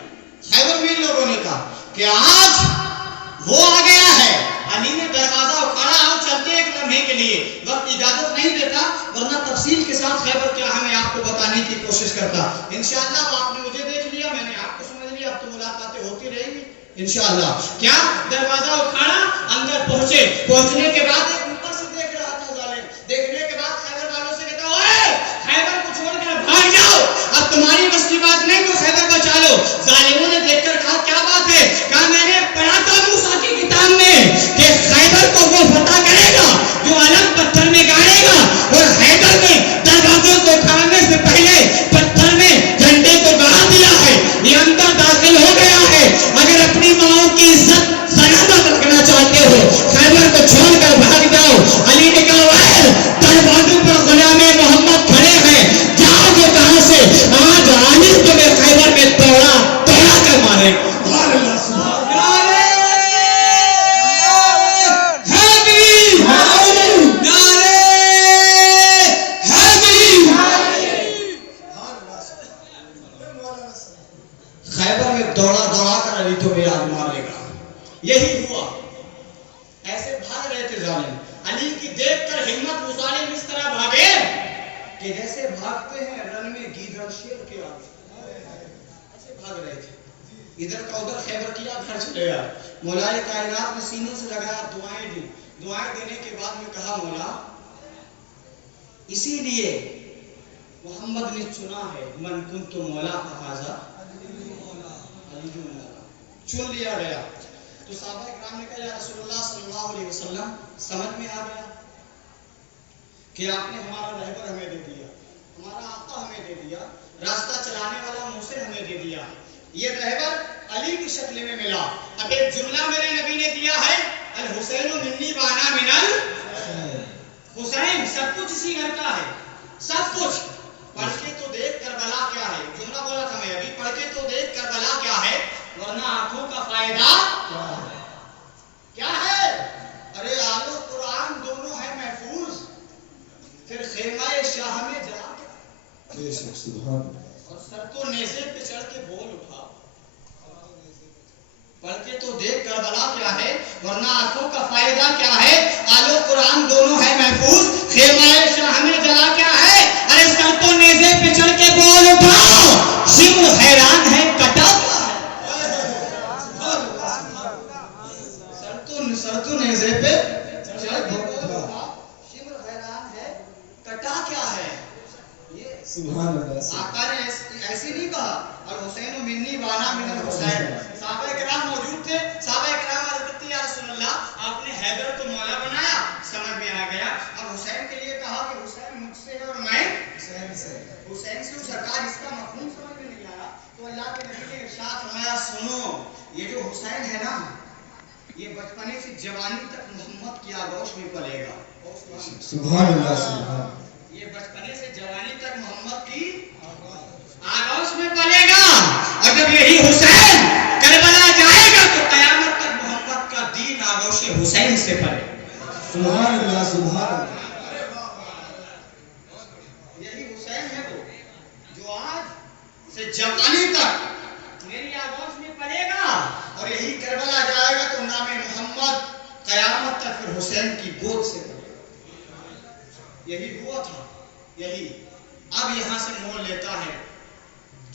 خیبر میں لوگوں نے کہا کہ آج وہ آ گیا ہے. علی نے دروازہ اکھاڑا. ہم چلتے ایک لمحے کے لیے، وقت اجازت نہیں دیتا، ورنہ تفصیل کے ساتھ خیبر کیا ہے میں آپ کو بتانے کی کوشش کرتا. انشاءاللہ آپ نے مجھے دیکھ لیا، میں نے آپ کو سمجھ لیا. اب تو ملاقاتیں ہوتی رہیں گی انشاءاللہ. کیا دروازہ اکھاڑا، اندر پہنچے. پہنچنے کے بعد ایک اوپر سے دیکھ رہا تھا ظالم. دیکھنے کے بعد خیبر والوں سے کہتا اوئے خیبر کو چھوڑ کر بھاگ جاؤ، اب تمہاری بس کی بات نہیں تو خیبر بچا لو. یہی ہوا. ایسے بھاگ رہے تھے ظالم. علی کی دیکھ کر ہمت وہ ظالم اس طرح بھاگے کہ جیسے بھاگتے ہیں رن میں گیدڑ شیر کے آگے. ایسے بھاگ رہے تھے. ادھر کا ادھر خیبر کیا, گھر چلے گیا. مولائے کائنات نے سینے سے لگایا, دعائیں دی. دعائیں دینے کے بعد میں کہا مولا اسی لیے محمد نے چنا ہے من کنت مولا فہذا علی مولا, چن لیا گیا. تو صحابہ اکرام نے کہا یا رسول اللہ صلی اللہ علیہ وسلم سمجھ میں آ گیا کہ آپ نے ہمارا رہبر ہمیں دے دیا, ہمارا آقا ہمیں دے دیا, راستہ چلانے والا موسی ہمیں دے دیا. یہ رہبر علی کی شکل میں ملا. اب ایک جملہ میرے نبی نے دیا ہے الحسین منی وانا من الحسین. سب کچھ اسی گھر کا ہے, سب کچھ. پڑھ کے تو دیکھ کربلا کیا ہے, جملہ بولا تھا میں ابھی, پڑھ کے تو دیکھ کربلا کیا ہے ورنہ آنکھوں کا فائدہ کیا ہے. ارے آل و قرآن دونوں ہیں محفوظ, پھر خیمہ شاہ میں جا اور سر کو نیزے پہ چڑھ کے بول اٹھا. پڑھ کے تو دیکھ کربلا کیا ہے ورنہ آنکھوں کا فائدہ کیا ہے. آل و قرآن دونوں ہیں محفوظ, خیمہ شاہ میں جلا کیا ہے. ارے سر کو نیزے پہ چڑھ کے بول اٹھا, شمر حیران ہے کٹا سر تو نیزے پہ چڑھ کے بول اٹھا, شمر حیران ہے کٹا کیا ہے. آقا نے ایسے نہیں کہا اور حسین منی وانا من الحسین. صحابہ کرام موجود تھے. صحابہ کرام عرض کرتے یا رسول اللہ آپ نے حیدر کو مولا بنایا, سمجھ میں آ گیا. اب حسین کے لیے کہا کہ حسین مجھ سے ہے اور میں حسین سے. سرکار اس کا مفہوم سمجھ میں نہیں آیا تو اللہ کے نبی نے ارشاد فرمایا سنو یہ جو حسین ہے نا یہ بچپنے سے جوانی تک محمد کی آغوش میں پلے گا. سبحان اللہ سبحان. یہ بچپنے سے جوانی تک محمد کی آغوش میں پلے گا اور جب یہی حسین کربلا جائے گا تو قیامت تک محمد کا دین آغوش حسین سے پلے گا. سبحان اللہ سبحان اللہ. یہی حسین ہے وہ جو آج سے جوانی تک میری آغوش میں پلے گا اور یہی کربلا جائے گا تو نام محمد قیامت تک پھر حسین کی گود سے پلے گا. یہی ہوا تھا. یہی اب یہاں سے موڑ لیتا ہے.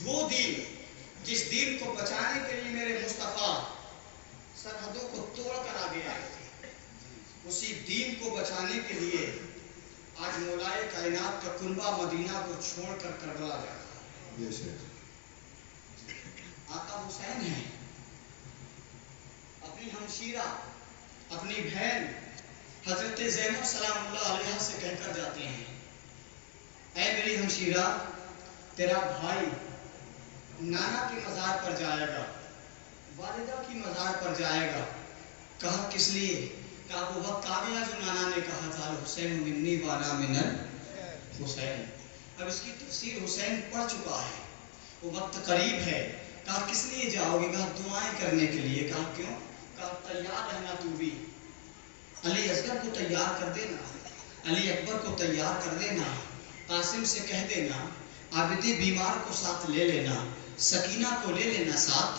وہ دین جس دین کو بچانے کے لیے میرے مصطفیٰ سرحدوں کو توڑ کر آگے آئے تھے, اسی دین کو بچانے کے لیے آج مولائے کائنات کا کنبہ مدینہ کو چھوڑ کر کربلا جاتا ہے. آقا حسین ہیں, اپنی ہمشیرہ اپنی بہن حضرت زینب سلام اللہ علیہ سے کہہ کر جاتے ہیں اے میری ہمشیرہ تیرا بھائی نانا کی مزار پر جائے گا, والدہ کی مزار پر جائے گا. کہا کس لیے؟ کہا وہ وقت آ گیا جو نانا نے کہا تھا حسین منی وانا من الحسین. اب اس کی تفسیر حسین پڑھ چکا ہے, وہ وقت قریب ہے. کہا کس لیے جاؤ گے؟ کہا دعائیں کرنے کے لیے. کہا کیوں؟ کہا تیار رہنا تو بھی, علی اصغر کو تیار کر دینا, علی اکبر کو تیار کر دینا, قاسم سے کہہ دینا, عابدی بیمار کو ساتھ لے لینا, سکینہ کو لے لینا ساتھ,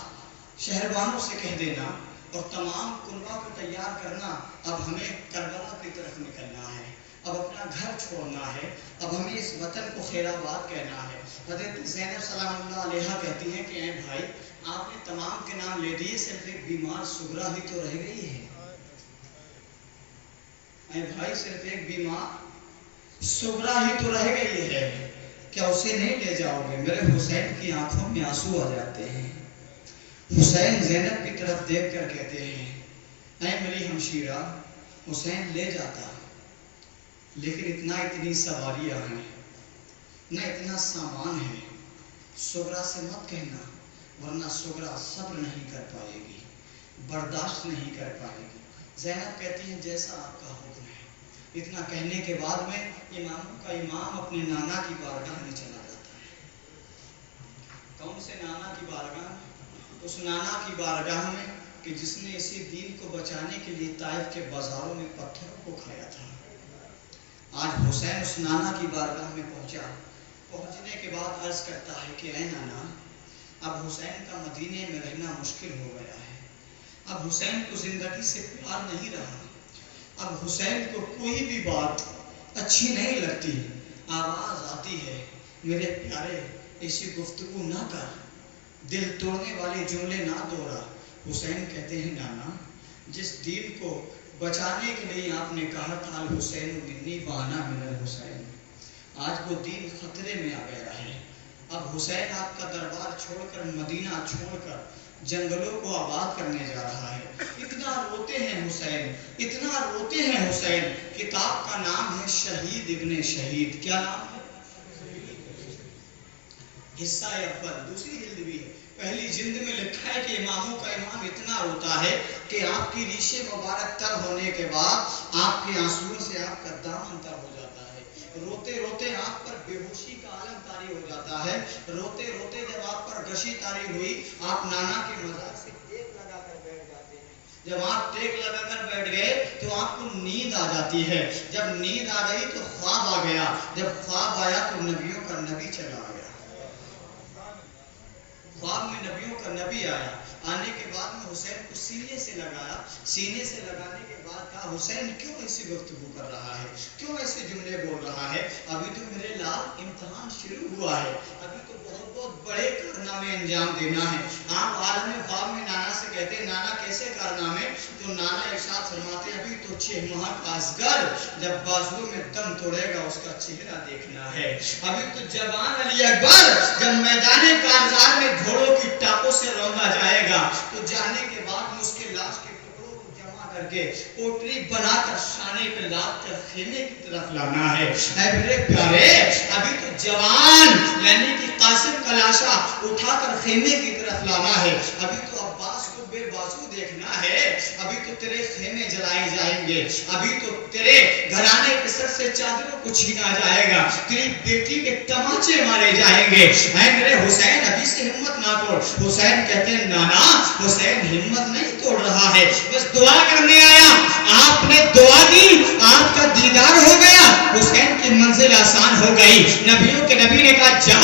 شہربانوں سے کہہ دینا اور تمام کنبہ کو تیار کرنا. اب ہمیں کربلا کی طرف نکلنا ہے, اب اپنا گھر چھوڑنا ہے, اب ہمیں اس وطن کو خیر آباد کہنا ہے. حضرت زینب سلام اللہ علیہ کہتی ہیں کہ اے بھائی آپ نے تمام کے نام لے دیے, صرف ایک بیمار سغرا ہی تو رہ گئی ہے. اے بھائی صرف ایک بیمار سغرا ہی تو رہ گئی ہے, کیا اسے نہیں لے جاؤ گے؟ میرے حسین کی آنکھوں میں آنسو آ جاتے ہیں. حسین زینب کی طرف دیکھ کر کہتے ہیں اے میری ہمشیرہ حسین لے جاتا, لیکن اتنی سواریاں ہیں, نہ اتنا سامان ہے, سغرا سے مت کہنا ورنہ سغرا صبر نہیں کر پائے گی, برداشت نہیں کر پائے گی. زینب کہتی ہیں جیسا آپ کا حکم ہے. اتنا کہنے کے بعد میں اماموں کا امام اپنے نانا کی بارگاہ میں چلا جاتا ہے. کون سے نانا کی بارگاہ؟ اس نانا کی بارگاہ میں کہ جس نے اسی دین کو بچانے کے لیے طائف کے بازاروں میں پتھروں کو کھایا تھا. آج حسین اس نانا کی بارگاہ میں پہنچا. پہنچنے کے بعد عرض کرتا ہے کہ اے نانا اب حسین کا مدینے میں رہنا مشکل ہو گیا ہے, اب حسین کو زندگی سے پیار نہیں رہا، اب حسین کو کوئی بھی بات اچھی نہیں لگتی، آواز آتی ہے میرے پیارے ایسی گفتگو نہ کر، دل توڑنے والے جملے نہ دوہرا۔ حسین کہتے ہیں نانا جس دین کو بچانے کے لیے آپ نے کہا تھا الحسین منی وانا من الحسین، آج وہ دین خطرے میں آ گیا ہے۔ اب حسین آپ کا دربار چھوڑ کر، مدینہ چھوڑ کر جنگلوں کو آباد کرنے جا رہا ہے۔ اتنا روتے ہیں حسین، اتنا روتے ہیں حسین، کتاب کا نام ہے شہید ابن شہید۔ کیا نام ہے؟ حصہ اول، دوسری جلد بھی ہے، پہلی جلد میں لکھا ہے کہ اماموں کا امام اتنا روتا ہے کہ آپ کی ریشے مبارک تر ہونے کے بعد آپ کے آنسوؤں سے آپ کا دامن تر ہو جاتا ہے۔ روتے روتے آپ پر بے ہوشی کا عالم طاری ہو جاتا ہے۔ روتے روتے جب آپ پر غشی طاری ہوئی، آپ نانا کے مزار سے ٹیک لگا کر بیٹھ جاتے ہیں۔ جب آپ ٹیک لگا کر بیٹھ گئے تو آپ کو نیند آ جاتی ہے۔ جب نیند آ گئی تو خواب آ گیا، جب خواب آیا تو نبیوں کا نبی چلا گیا۔ خواب میں نبیوں کا نبی آیا، آنے کے بعد میں حسین کو سینے سے لگایا، سینے سے لگانے کے بعد کہا حسین کیوں ایسی گفتگو کر رہا ہے، کیوں ایسے جملے بول رہا ہے؟ ابھی تو میرے لال امتحان شروع ہوا ہے، ابھی تو بہت بہت بڑے کارنامے انجام دینا ہے۔ آپ عالم خواب میں نانا سے کہتے ہیں نانا کیسے کارنامے؟ تو نانا ارشاد فرماتے ہیں ابھی تو 6 ماہ کا اصغر جب بازو میں دم توڑے گا اس کا چہرہ دیکھنا ہے۔ ابھی تو جوان علی اکبر جب میدان کارزار میں گھوڑوں کی ٹاپوں سے روندا جائے گا تو جانے کے بعد اس کے لاش کے ٹکڑوں کو جمع کر کے پوٹلی بنا کر شانے پہ لاد کر خیمے کی طرف لانا ہے۔ اے میرے پیارے ابھی تو جوان یعنی کہ قاسم کا لاشا اٹھا کر خیمے کی طرف لانا ہے۔ ابھی تو عباس کو بے بازو دیکھنا ہے۔ ابھی تو تیرے خیمے جلائے جائیں گے، ابھی تو تیرے گھرانے کے سر سے چادروں کو چھینا جائے گا، تیری بیٹی کے تماچے مارے جائیں گے۔ اے میرے حسین ابھی سے ہمت نہ توڑ۔ حسین کہتے ہیں نانا حسین ہمت نہیں توڑ رہا ہے، بس دعا کرنے آیا، آپ نے دعا دی، آپ کا دیدار ہو گیا، حسین کی منزل آسان ہو گئی۔ نبیوں کے نبی نے کہا جا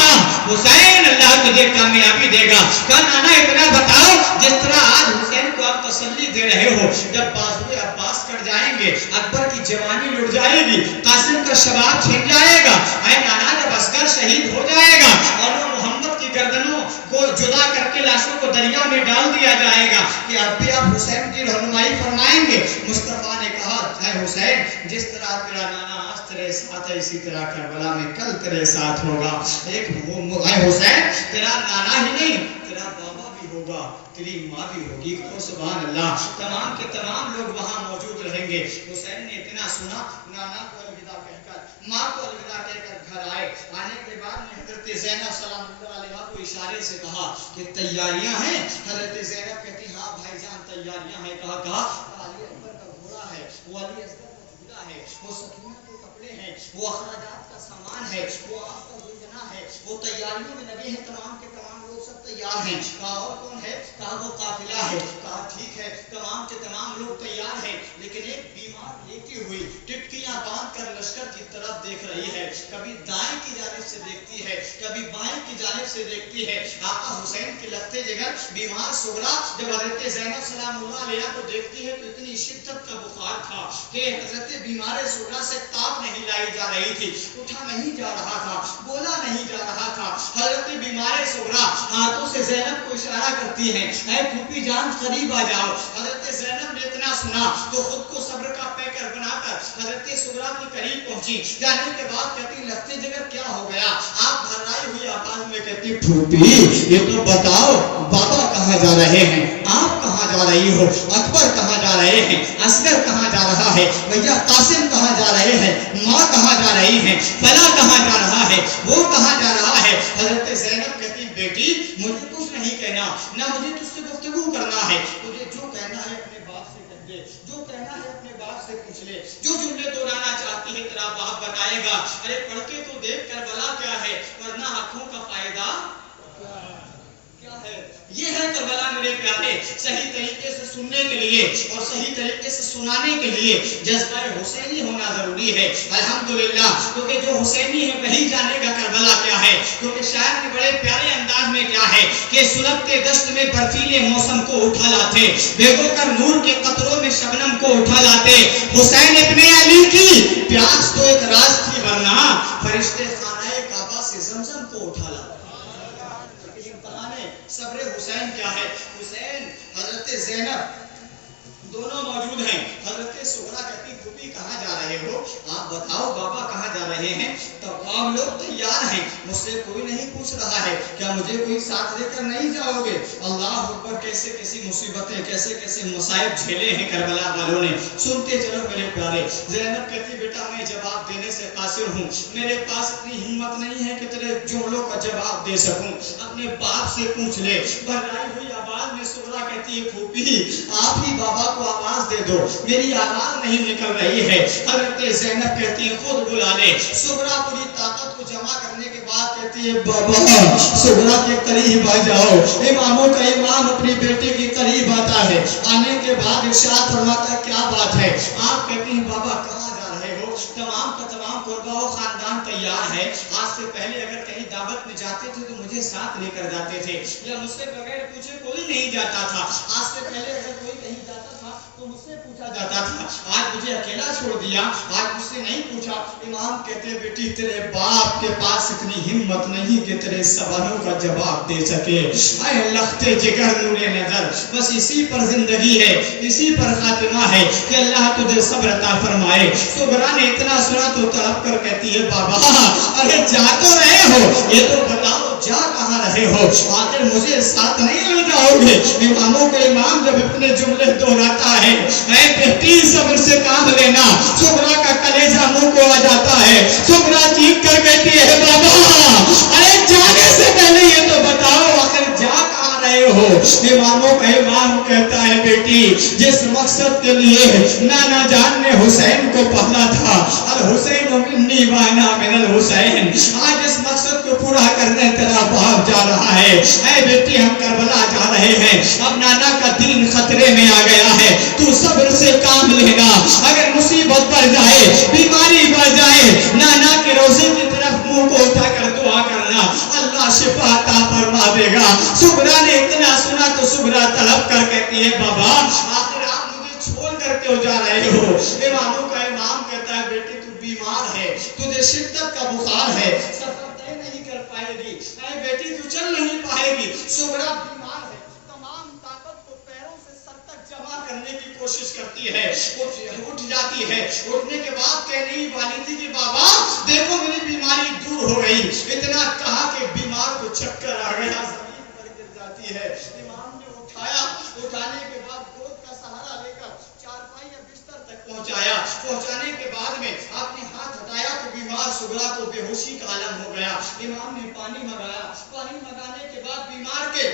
حسین اللہ تجھے کامیابی دے گا۔ کہا نانا اتنا بتاؤ جس طرح آج حسین کو آپ تسلی دے رہے ہو، جب بازوئے عباس کٹ جائیں گے، اکبر کی جوانی لٹ جائے گی، قاسم کا شباب چھن جائے گا، اے نانا جب اصغر شہید ہو جائے گا اور وہ محمد کی گردنوں کو جدا کر کے لاشوں کو دریا میں ڈال دیا جائے گا، کہ اب بھی آپ حسین کی رہنمائی فرمائیں گے؟ مصطفیٰ نے کہا اے حسین جس طرح تیرا نانا آج تیرے ساتھ ہے اسی طرح کربلا میں کل تیرے ساتھ ہوگا۔ ایک اے حسین تیرا نانا ہی نہیں تیرا بابا بھی ہوگا، تیری ماں بھی ہوگی۔ سبحان اللہ، تمام کے تمام لوگ وہاں موجود رہیں گے۔ حسین نے اتنا سنا، نانا کو الوداع کہہ کر، ماں کو الوداع کہہ کر گھر آئے۔ آنے کے بعد میں حضرت زینب سلام اللہ علیہا کو اشارے سے کہا کہ تیاریاں ہیں؟ حضرت زینب کہتی ہاں بھائی جان تیاریاں ہیں۔ کہا علی اکبر کا گھوڑا ہے، وہ علی اصغر کا جھولا ہے، وہ سکینہ کے کپڑے ہیں، وہ اخراجات کا سامان ہے، وہ آپ کا گنجنا ہے، وہ تیاریوں میں لگے ہیں، تمام کے تمام لوگ سب تیار ہیں۔ کہا اور کون ہے؟ کہا وہ قافلہ ہے۔ کہا ٹھیک ہے، تمام کے تمام لوگ تیار ہیں، لیکن ایک بیمار لیٹی ہوئی ٹٹکیاں باندھ کر لشکر کی طرف دیکھ رہی ہے، کبھی دائیں کی جانب سے دیکھتی ہے، کبھی بائیں کی جانب سے دیکھتی ہے۔ آقا حسین کے لگتے جگر بیمار سغرا جب حضرت زینب سلام اللہ علیہا کو دیکھتی ہے تو اتنی شدت کا بخار تھا کہ حضرت بیمار سغرا سے تاب نہیں لائی جا رہی تھی، اٹھا نہیں جا رہا تھا، بولا نہیں جا رہا تھا۔ حضرت بیمار سغرا ہاتھوں سے زینب کو اشارہ کرتی ہیں اے پھوپھی جان قریب آ جاؤ۔ حضرت زینب نے اتنا سنا تو خود کو صبر کا پیکر بنا کر حضرت سغرا کے قریب پہنچی۔ جانے کے بعد کہتی لگتے جگر کیا ہو گیا؟ آپ بھرائی ہوئی آواز میں کہتی پھوپھی یہ تو بتاؤ بابا کہاں جا رہے ہیں، آپ کہاں جا رہی ہو، اکبر کہاں جا رہے ہیں، اصغر کہاں جا رہا ہے، بھیا قاسم کہاں جا رہے ہیں، ماں کہاں جا رہی ہیں، فلاں کہاں جا رہا ہے، وہ کہاں جا رہا ہے؟ حضرت زینب کہتی بیٹی مجھے کچھ نہیں کہنا، نہ مجھے تجھ سے گفتگو کرنا ہے، تجھے جو کہنا ہے اپنے باپ سے کہہ دے، جو کہنا ہے اپنے باپ سے پوچھ لے، جو جملے دہرانا چاہتی ہے تیرا باپ بتائے گا۔ ارے پڑھ کے تو دیکھ کربلا کیا ہے، ورنہ آنکھوں کا فائدہ کیا ہے؟ یہ ہے کربلا میرے پیارے۔ صحیح طریقے سے سننے کے لیے اور صحیح طریقے سے سنانے کے لیے جذبہ حسینی ہونا ضروری ہے۔ الحمدللہ، کیونکہ جو حسینی ہے وہی جانے گا کربلا کیا ہے۔ کیونکہ شاعر نے بڑے پیارے انداز میں میں کیا ہے کہ سلگتے دشت میں برفیلے موسم کو اٹھا لاتے، بھگو کر نور کے قطروں میں شبنم کو اٹھا لاتے۔ حسین ابن علی کی پیاس تو ایک راز تھی، ورنہ فرشتے خانہ کعبہ سے زمزم کو اٹھا لاتے۔ لیکن امتحان صبر حسین کیا ہے؟ حسین حضرت زینب دونوں موجود ہیں۔ حضرت سغرا کہتی پھوپھی کہاں جا رہے ہو؟ آپ بتاؤ بابا کہاں جا رہے ہیں؟ تمام لوگ تیار ہیں، مجھ سے کوئی نہیں پوچھ رہا ہے کیا مجھے کوئی ساتھ لے کر نہیں جاؤ گے؟ اللہ اکبر، کیسے کیسی مصیبتیں، کیسے کیسے مصائب جھیلے ہیں کربلا والوں نے۔ سنتے چلو میرے پیارے۔ زینب کہتی بیٹا میں جواب دینے سے قاصر ہوں، میرے پاس اتنی ہمت نہیں ہے کہ تیرے جملوں کا جواب دے سکوں، اپنے باپ سے پوچھ لے۔ بھرائی ہوئی آواز میں سغرا کہتی ہے پھوپھی آپ ہی بابا کو آواز دے دو، میری آواز نہیں نکل رہی ہے۔ حضرت زینب کہتی ہے خود بلا لے۔ سغرا پوری طاقت کو جمع کرنے کے بعد کہتی ہے بابا سغرا کے قریب آ جاؤ۔ اماموں کا امام اپنی بیٹی کے قریب آتا ہے، آنے کے بعد ارشاد فرماتا ہے کیا بات ہے؟ آپ کہتی ہیں بابا کہاں جا رہے ہو؟ تمام کا تمام قربا و خاندان تیار ہے، آج سے پہلے اگر کہیں دعوت میں جاتے تھے تو مجھے ساتھ لے کر جاتے تھے، یا مجھ سے بغیر پوچھے کوئی نہیں جاتا تھا، آج سے پہلے اگر کوئی کہیں جاتا تھا تو مجھ سے پوچھا جاتا تھا، آج مجھے اکیلا چھوڑ دیا، آج مجھ سے نہیں پوچھا۔ امام کہتے ہیں بیٹی تیرے باپ کے پاس اتنی ہمت نہیں کہ تیرے سوالوں کا جواب دے سکے۔ اے لختے جگر نور نظر، بس اسی پر زندگی ہے، اسی پر خاتمہ ہے کہ اللہ تجھے صبر عطا فرمائے۔ سغرا نے اتنا سنا تو تڑپ کر کہتی ہے بابا ارے جا تو رہے ہو، یہ تو بتاؤ جا کہاں رہے ہو؟ آخر مجھے ساتھ نہیں لے جاؤ گے؟ اماموں کے امام جب اپنے جملے دہراتا ہے اے بیٹی صبر سے کام لینا، سغرا کا کلیجہ منہ کو آ جاتا ہے۔ سغرا چیخ کر کہتی ہے بابا ارے جانے سے پہلے یہ تو بتاؤ آخر جا کہاں رہے ہو؟ اماموں کا امام کہتا ہے بیٹی جس مقصد کے لیے نانا جان نے حسین کو پالا تھا، الحسین منی وانا من الحسین، آج اس مقصد کو پورا کرنے تیرا باپ جا رہا ہے۔ اے بیٹی ہم کربلا جا رہے ہیں، اب نانا کا دین خطرے میں آ گیا ہے، تو صبر سے کام لینا، اگر مصیبت بڑھ جائے، بیماری بڑھ جائے، نانا کے روزے کی طرف منہ کو اٹھا کر دعا کرنا، اللہ شفا عطا فرما دے گا۔ سغرا نے اتنا سنا تو سغرا تڑپ کر کہتی ہے بابا آخر آپ مجھے چھوڑ کر کیوں جا رہے ہو؟ اماموں کا امام کہتا ہے بیٹی تو بیمار ہے، تجھے شدت کا بخار ہے، سفر طے نہیں کر پائے گی، اے بیٹی تو چل نہیں پائے گی۔ سغرا بیمار ہے، تمام طاقت کو پیروں سے سر تک جمع کرنے کی کوشش کرتی ہے، اٹھ جاتی ہے، اٹھنے کے بعد کہنے ہی والی تھی کہ بابا دیکھو میری بیماری دور ہو گئی، اتنا کہا کہ بیمار کو چکر آ گیا، زمین پر گر جاتی ہے۔ امام نے اٹھایا، اٹھانے کے بعد گود کا سہارا لے کر چارپائی یا بستر تک پہنچایا، پہنچانے کے بعد میں آپ نے ہاتھ ہٹایا تو بیمار سغرا کو بے ہوشی کا عالم ہو گیا۔ امام نے پانی منگایا، پانی منگانے کے بعد بیمار کے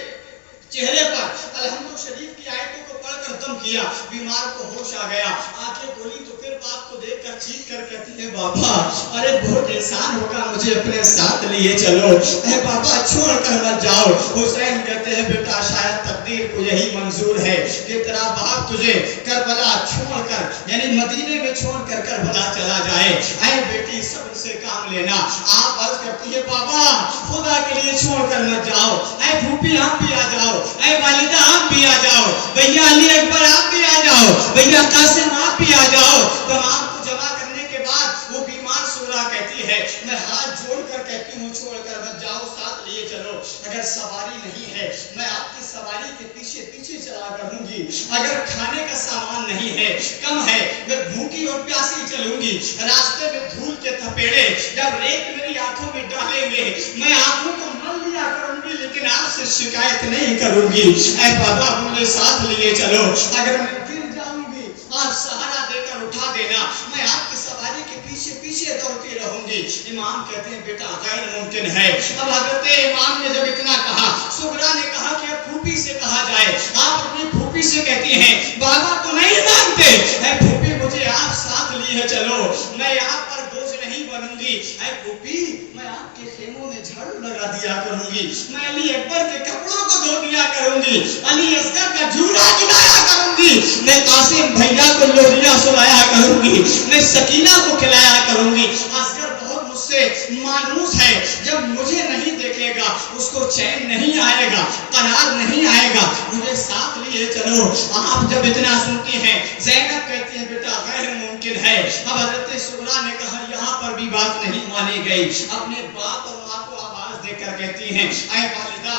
چہرے پر الحمد شریف کی آیتوں کو پڑھ کر دم کیا، بیمار کو ہوش آ گیا، آنکھیں کھولی تو پھر باپ کو دیکھ کر چیخ کر کہتی ہے بابا ارے بہت احسان ہوگا مجھے اپنے ساتھ لیے چلو، اے بابا چھوڑ کر مت جاؤ۔ حسین کہتے ہیں بیٹا شاید تقدیر کو یہی منظور ہے کہ تیرا باپ تجھے کربلا چھوڑ کر یعنی مدینے میں چھوڑ کر کربلا چلا جائے۔ اے بیٹی صبر سے کام لینا۔ آپ عرض کرتی ہے بابا خدا کے لیے چھوڑ کر مت جاؤ، اے پھوپھی آپ بھی آ جاؤ، اے والدہ آپ بھی آ جاؤ، بھیا علی اکبر آپ بھی آ جاؤ، بھیا قاسم آپ بھی آ جاؤ۔ تمام کو جمع کرنے کے بعد وہ بیمار سغرا کہتی ہے میں ہاتھ جوڑ کر کہتی ہوں چھوڑ کر مت جاؤ، ساتھ لیے چلو، اگر سواری نہیں ہے میں آپ کی سواری کے پیچھے پیچھے چلا کروں گی، اگر کھانے کا سامان نہیں ہے کم ہے میں بھوکی اور پیاسی چلوں گی، راستے میں دھول کے تھپیڑے جب ریت میری آنکھوں میں ڈالیں گے میں آنکھوں کو مل لیا کروں گی لیکن آپ سے شکایت نہیں کروں گی۔ اے بابا مجھے ساتھ لیے چلو، اگر میں گر جاؤں گی آپ سہارا دے کر اٹھا دینا، میں آپ کی سواری کے پیچھے پیچھے دوڑتی رہوں گی۔ امام کہتے ہیں بیٹا غیر ممکن ہے۔ اب حضرت امام نے جب اتنا کہا سغرا نے کہا کہ اب پھوپھی سے کہا جائے، آپ اپنی پھوپھی سے کہتی ہیں بابا تو نہیں مانتے، اے پھوپھی مجھے آپ ساتھ لیے چلو، میں آپ پر بوجھ نہیں بنوں گی، اے پھوپھی میں آپ کے خیموں میں جھاڑو لگا دیا کروں گی، میں علی اکبر کے کپڑوں کو دھو دیا کروں گی، علی اصغر کا جھولا جلایا کروں گی، میں قاسم بھیا کو لوریاں سلایا کروں گی، میں سکینہ کو کھلایا کروں گی۔ اصغر بہت مجھ سے مانوس ہے، جب مجھے نہیں دیکھے گا اس کو چین نہیں آئے گا، قرار نہیں آئے گا، مجھے ساتھ لیے چلو۔ آپ جب اتنا سنتی ہیں، زینب کہتی ہے بیٹا غیر ممکن ہے۔ اب حضرت سغرا نے کہا یہاں پر بھی بات نہیں مانی گئی، اپنے باپ اور ماں کو آواز دے کر کہتی ہیں اے والدہ،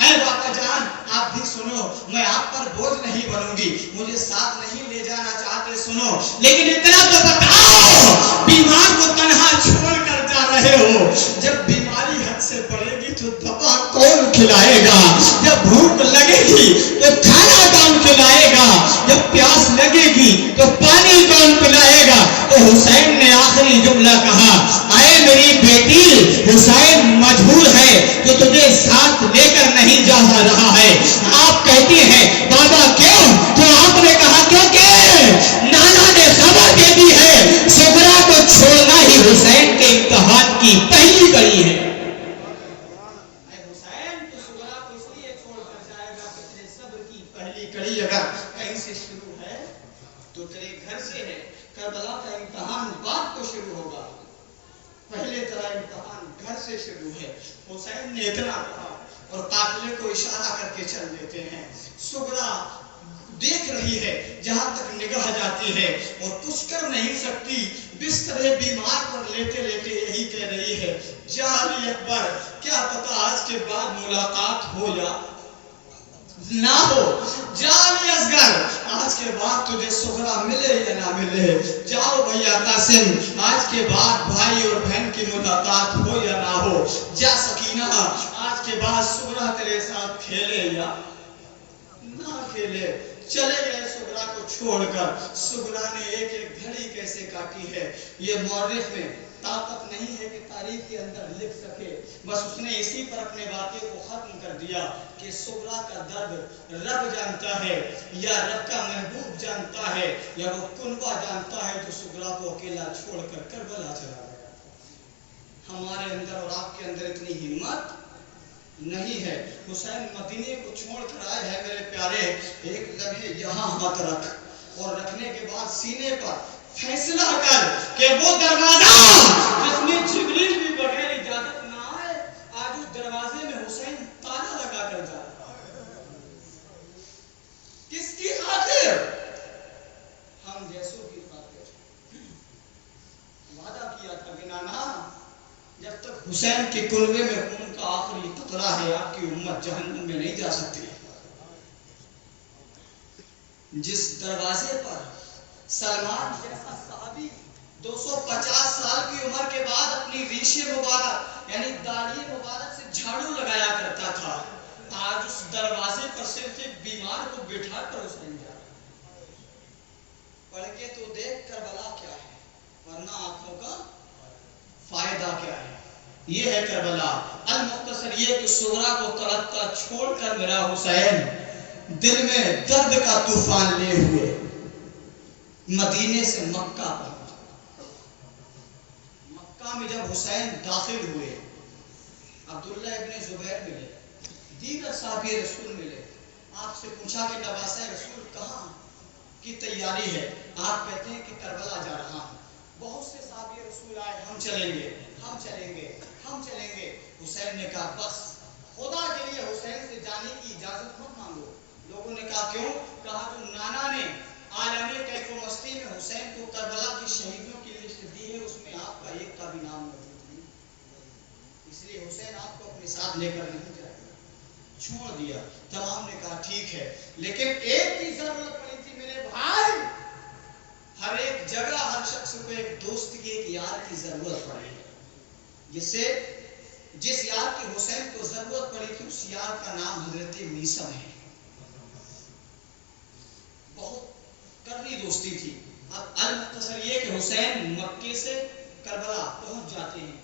اے باپا جان، آپ بھی سنو، میں آپ پر بوجھ نہیں بنوں گی، مجھے ساتھ نہیں لے جانا چاہتے، سنو، لیکن اتنا تو بتاؤ بیمار کو تنہا چھوڑ کر جا رہے ہو، جب بیماری حد سے پڑے گی تو دوا کون کھلائے گا؟ جب بھوک لگے گی تو کھانا کون کھلائے گا؟ جب پیاس لگے گی تو پانی کون پلائے گا؟ تو حسین نے آخری جملہ کہا اے میری بیٹی، حسین مجبور ہے جو تجھے ساتھ لے کر نہیں جا رہا ہے۔ آپ کہتی ہیں بابا کیوں؟ تو آپ نے کہا کیونکہ نانا نے خبر دے دی ہے سغرا کو چھوڑنا ہی حسین کے امتحان کی پہلی کڑی ہے۔ حسین تو سغرا کو اس لیے چھوڑ کر جائے گا کہ تیرے صبر کی پہلی کڑی اگر کہیں سے شروع ہے تو تیرے گھر سے ہے۔ کربلا کا امتحان بعد کو شروع ہوگا، پہلے تیرا امتحان گھر سے شروع ہے۔ حسین نے اتنا کہا اور قافلے کو اشارہ کر کے چل دیتے ہیں۔ سغرا دیکھ رہی ہے جہاں تک نگاہ جاتی ہے اور کچھ کر نہیں سکتی، بستر بیمار پر لیتے لیتے یہی کہہ رہی ہے یا علی اکبر، کیا پتا آج کے بعد ملاقات ہو یا نہ ہو، جا علی اصغر، آج کے بعد تجھے سغرا ملے یا نہ ملے، جاؤ بھیا قاسم، آج کے بعد بھائی اور بہن کی ملاقات ہو یا نہ ہو، جا سکینہ، آج کے بعد سغرا تیرے ساتھ کھیلے یا نہ کھیلے۔ چلے گئے سغرا کو چھوڑ کر۔ سغرا نے ایک ایک گھڑی کیسے کاٹی ہے یہ مورخ میں طاقت نہیں ہے کہ تاریخ کے اندر لکھ سکے، بس اس نے اسی پر اپنے واقعے کو ختم کر دیا کہ سغرا کا درد رب جانتا ہے یا رب کا محبوب جانتا ہے یا وہ کنبہ جانتا ہے جو سغرا کو اکیلا چھوڑ کر کربلا چلا گیا۔ ہمارے اندر اور آپ کے اندر اتنی ہمت نہیں ہے۔ حسین مدینے کو چھوڑ کر آئے ہیں میرے پیارے، ایک لمحے یہاں ہاتھ رکھ اور رکھنے کے بعد سینے پر فیصلہ کر کہ وہ دروازہ جس میں جبریل بھی بغیر اجازت نہ آئے، آج اس دروازے میں حسین تالا لگا کر جا رہا ہے۔ کس کی خاطر؟ ہم جیسوں کی خاطر۔ وعدہ کیا تھا کہ نانا جب تک حسین کے کنوے میں خون کا آخری قطرہ ہے آپ کی امت جہنم میں نہیں جا سکتی۔ جس دروازے پر سلمان جیسا صحابی 250 سال کی عمر کے بعد اپنی ریش مبارک یعنی داڑھی مبارک سے جھاڑو لگایا کرتا تھا، آج اس دروازے پر صرف ایک بیمار کو بٹھا کر حسین جا رہا ہے۔ پڑھ کے تو دیکھ کربلا کیا ہے، ورنہ آنکھوں کا فائدہ کیا ہے۔ یہ ہے کربلا۔ المختصر یہ کہ سغرا کو تڑپتا چھوڑ کر میرا حسین دل میں درد کا طوفان لے ہوئے مدینے سے مکہ پہنچا۔ مکہ میں جب حسین داخل ہوئے، عبداللہ ابن زبیر ملے، دیگر صحابی رسول ملے، آپ سے پوچھا کہ نواسہ رسول کہاں کی تیاری ہے؟ آپ کہتے ہیں کہ کربلا جا رہا ہوں۔ بہت سے صحابی رسول آئے، ہم چلیں گے، ہم چلیں گے، ہم چلیں گے۔ حسین نے کہا بس خدا کے لیے حسین سے جانے کی اجازت مت مانگو۔ لوگوں نے کہا کیوں؟ کہا جو نانا نے عالم کیف و مستی میں حسین کو کربلا کی شہیدوں کی لسٹ دی ہے اس میں آپ کا ایک کا بھی نام موجود نہیں، اس لیے حسین آپ کو اپنے ساتھ لے کر نہیں جائے گا۔ چھوڑ دیا۔ تمام نے کہا ٹھیک ہے، لیکن ایک کی ضرورت پڑی تھی میرے بھائی، ہر ایک جگہ ہر شخص کو ایک دوست کی، ایک یار کی ضرورت پڑی، جس یار کی حسین کو ضرورت پڑی تھی اس یار کا نام حضرت میثم ہے۔ بہت قریبی دوستی تھی۔ اب المختصر یہ کہ حسین مکے سے کربلا پہنچ جاتے ہیں۔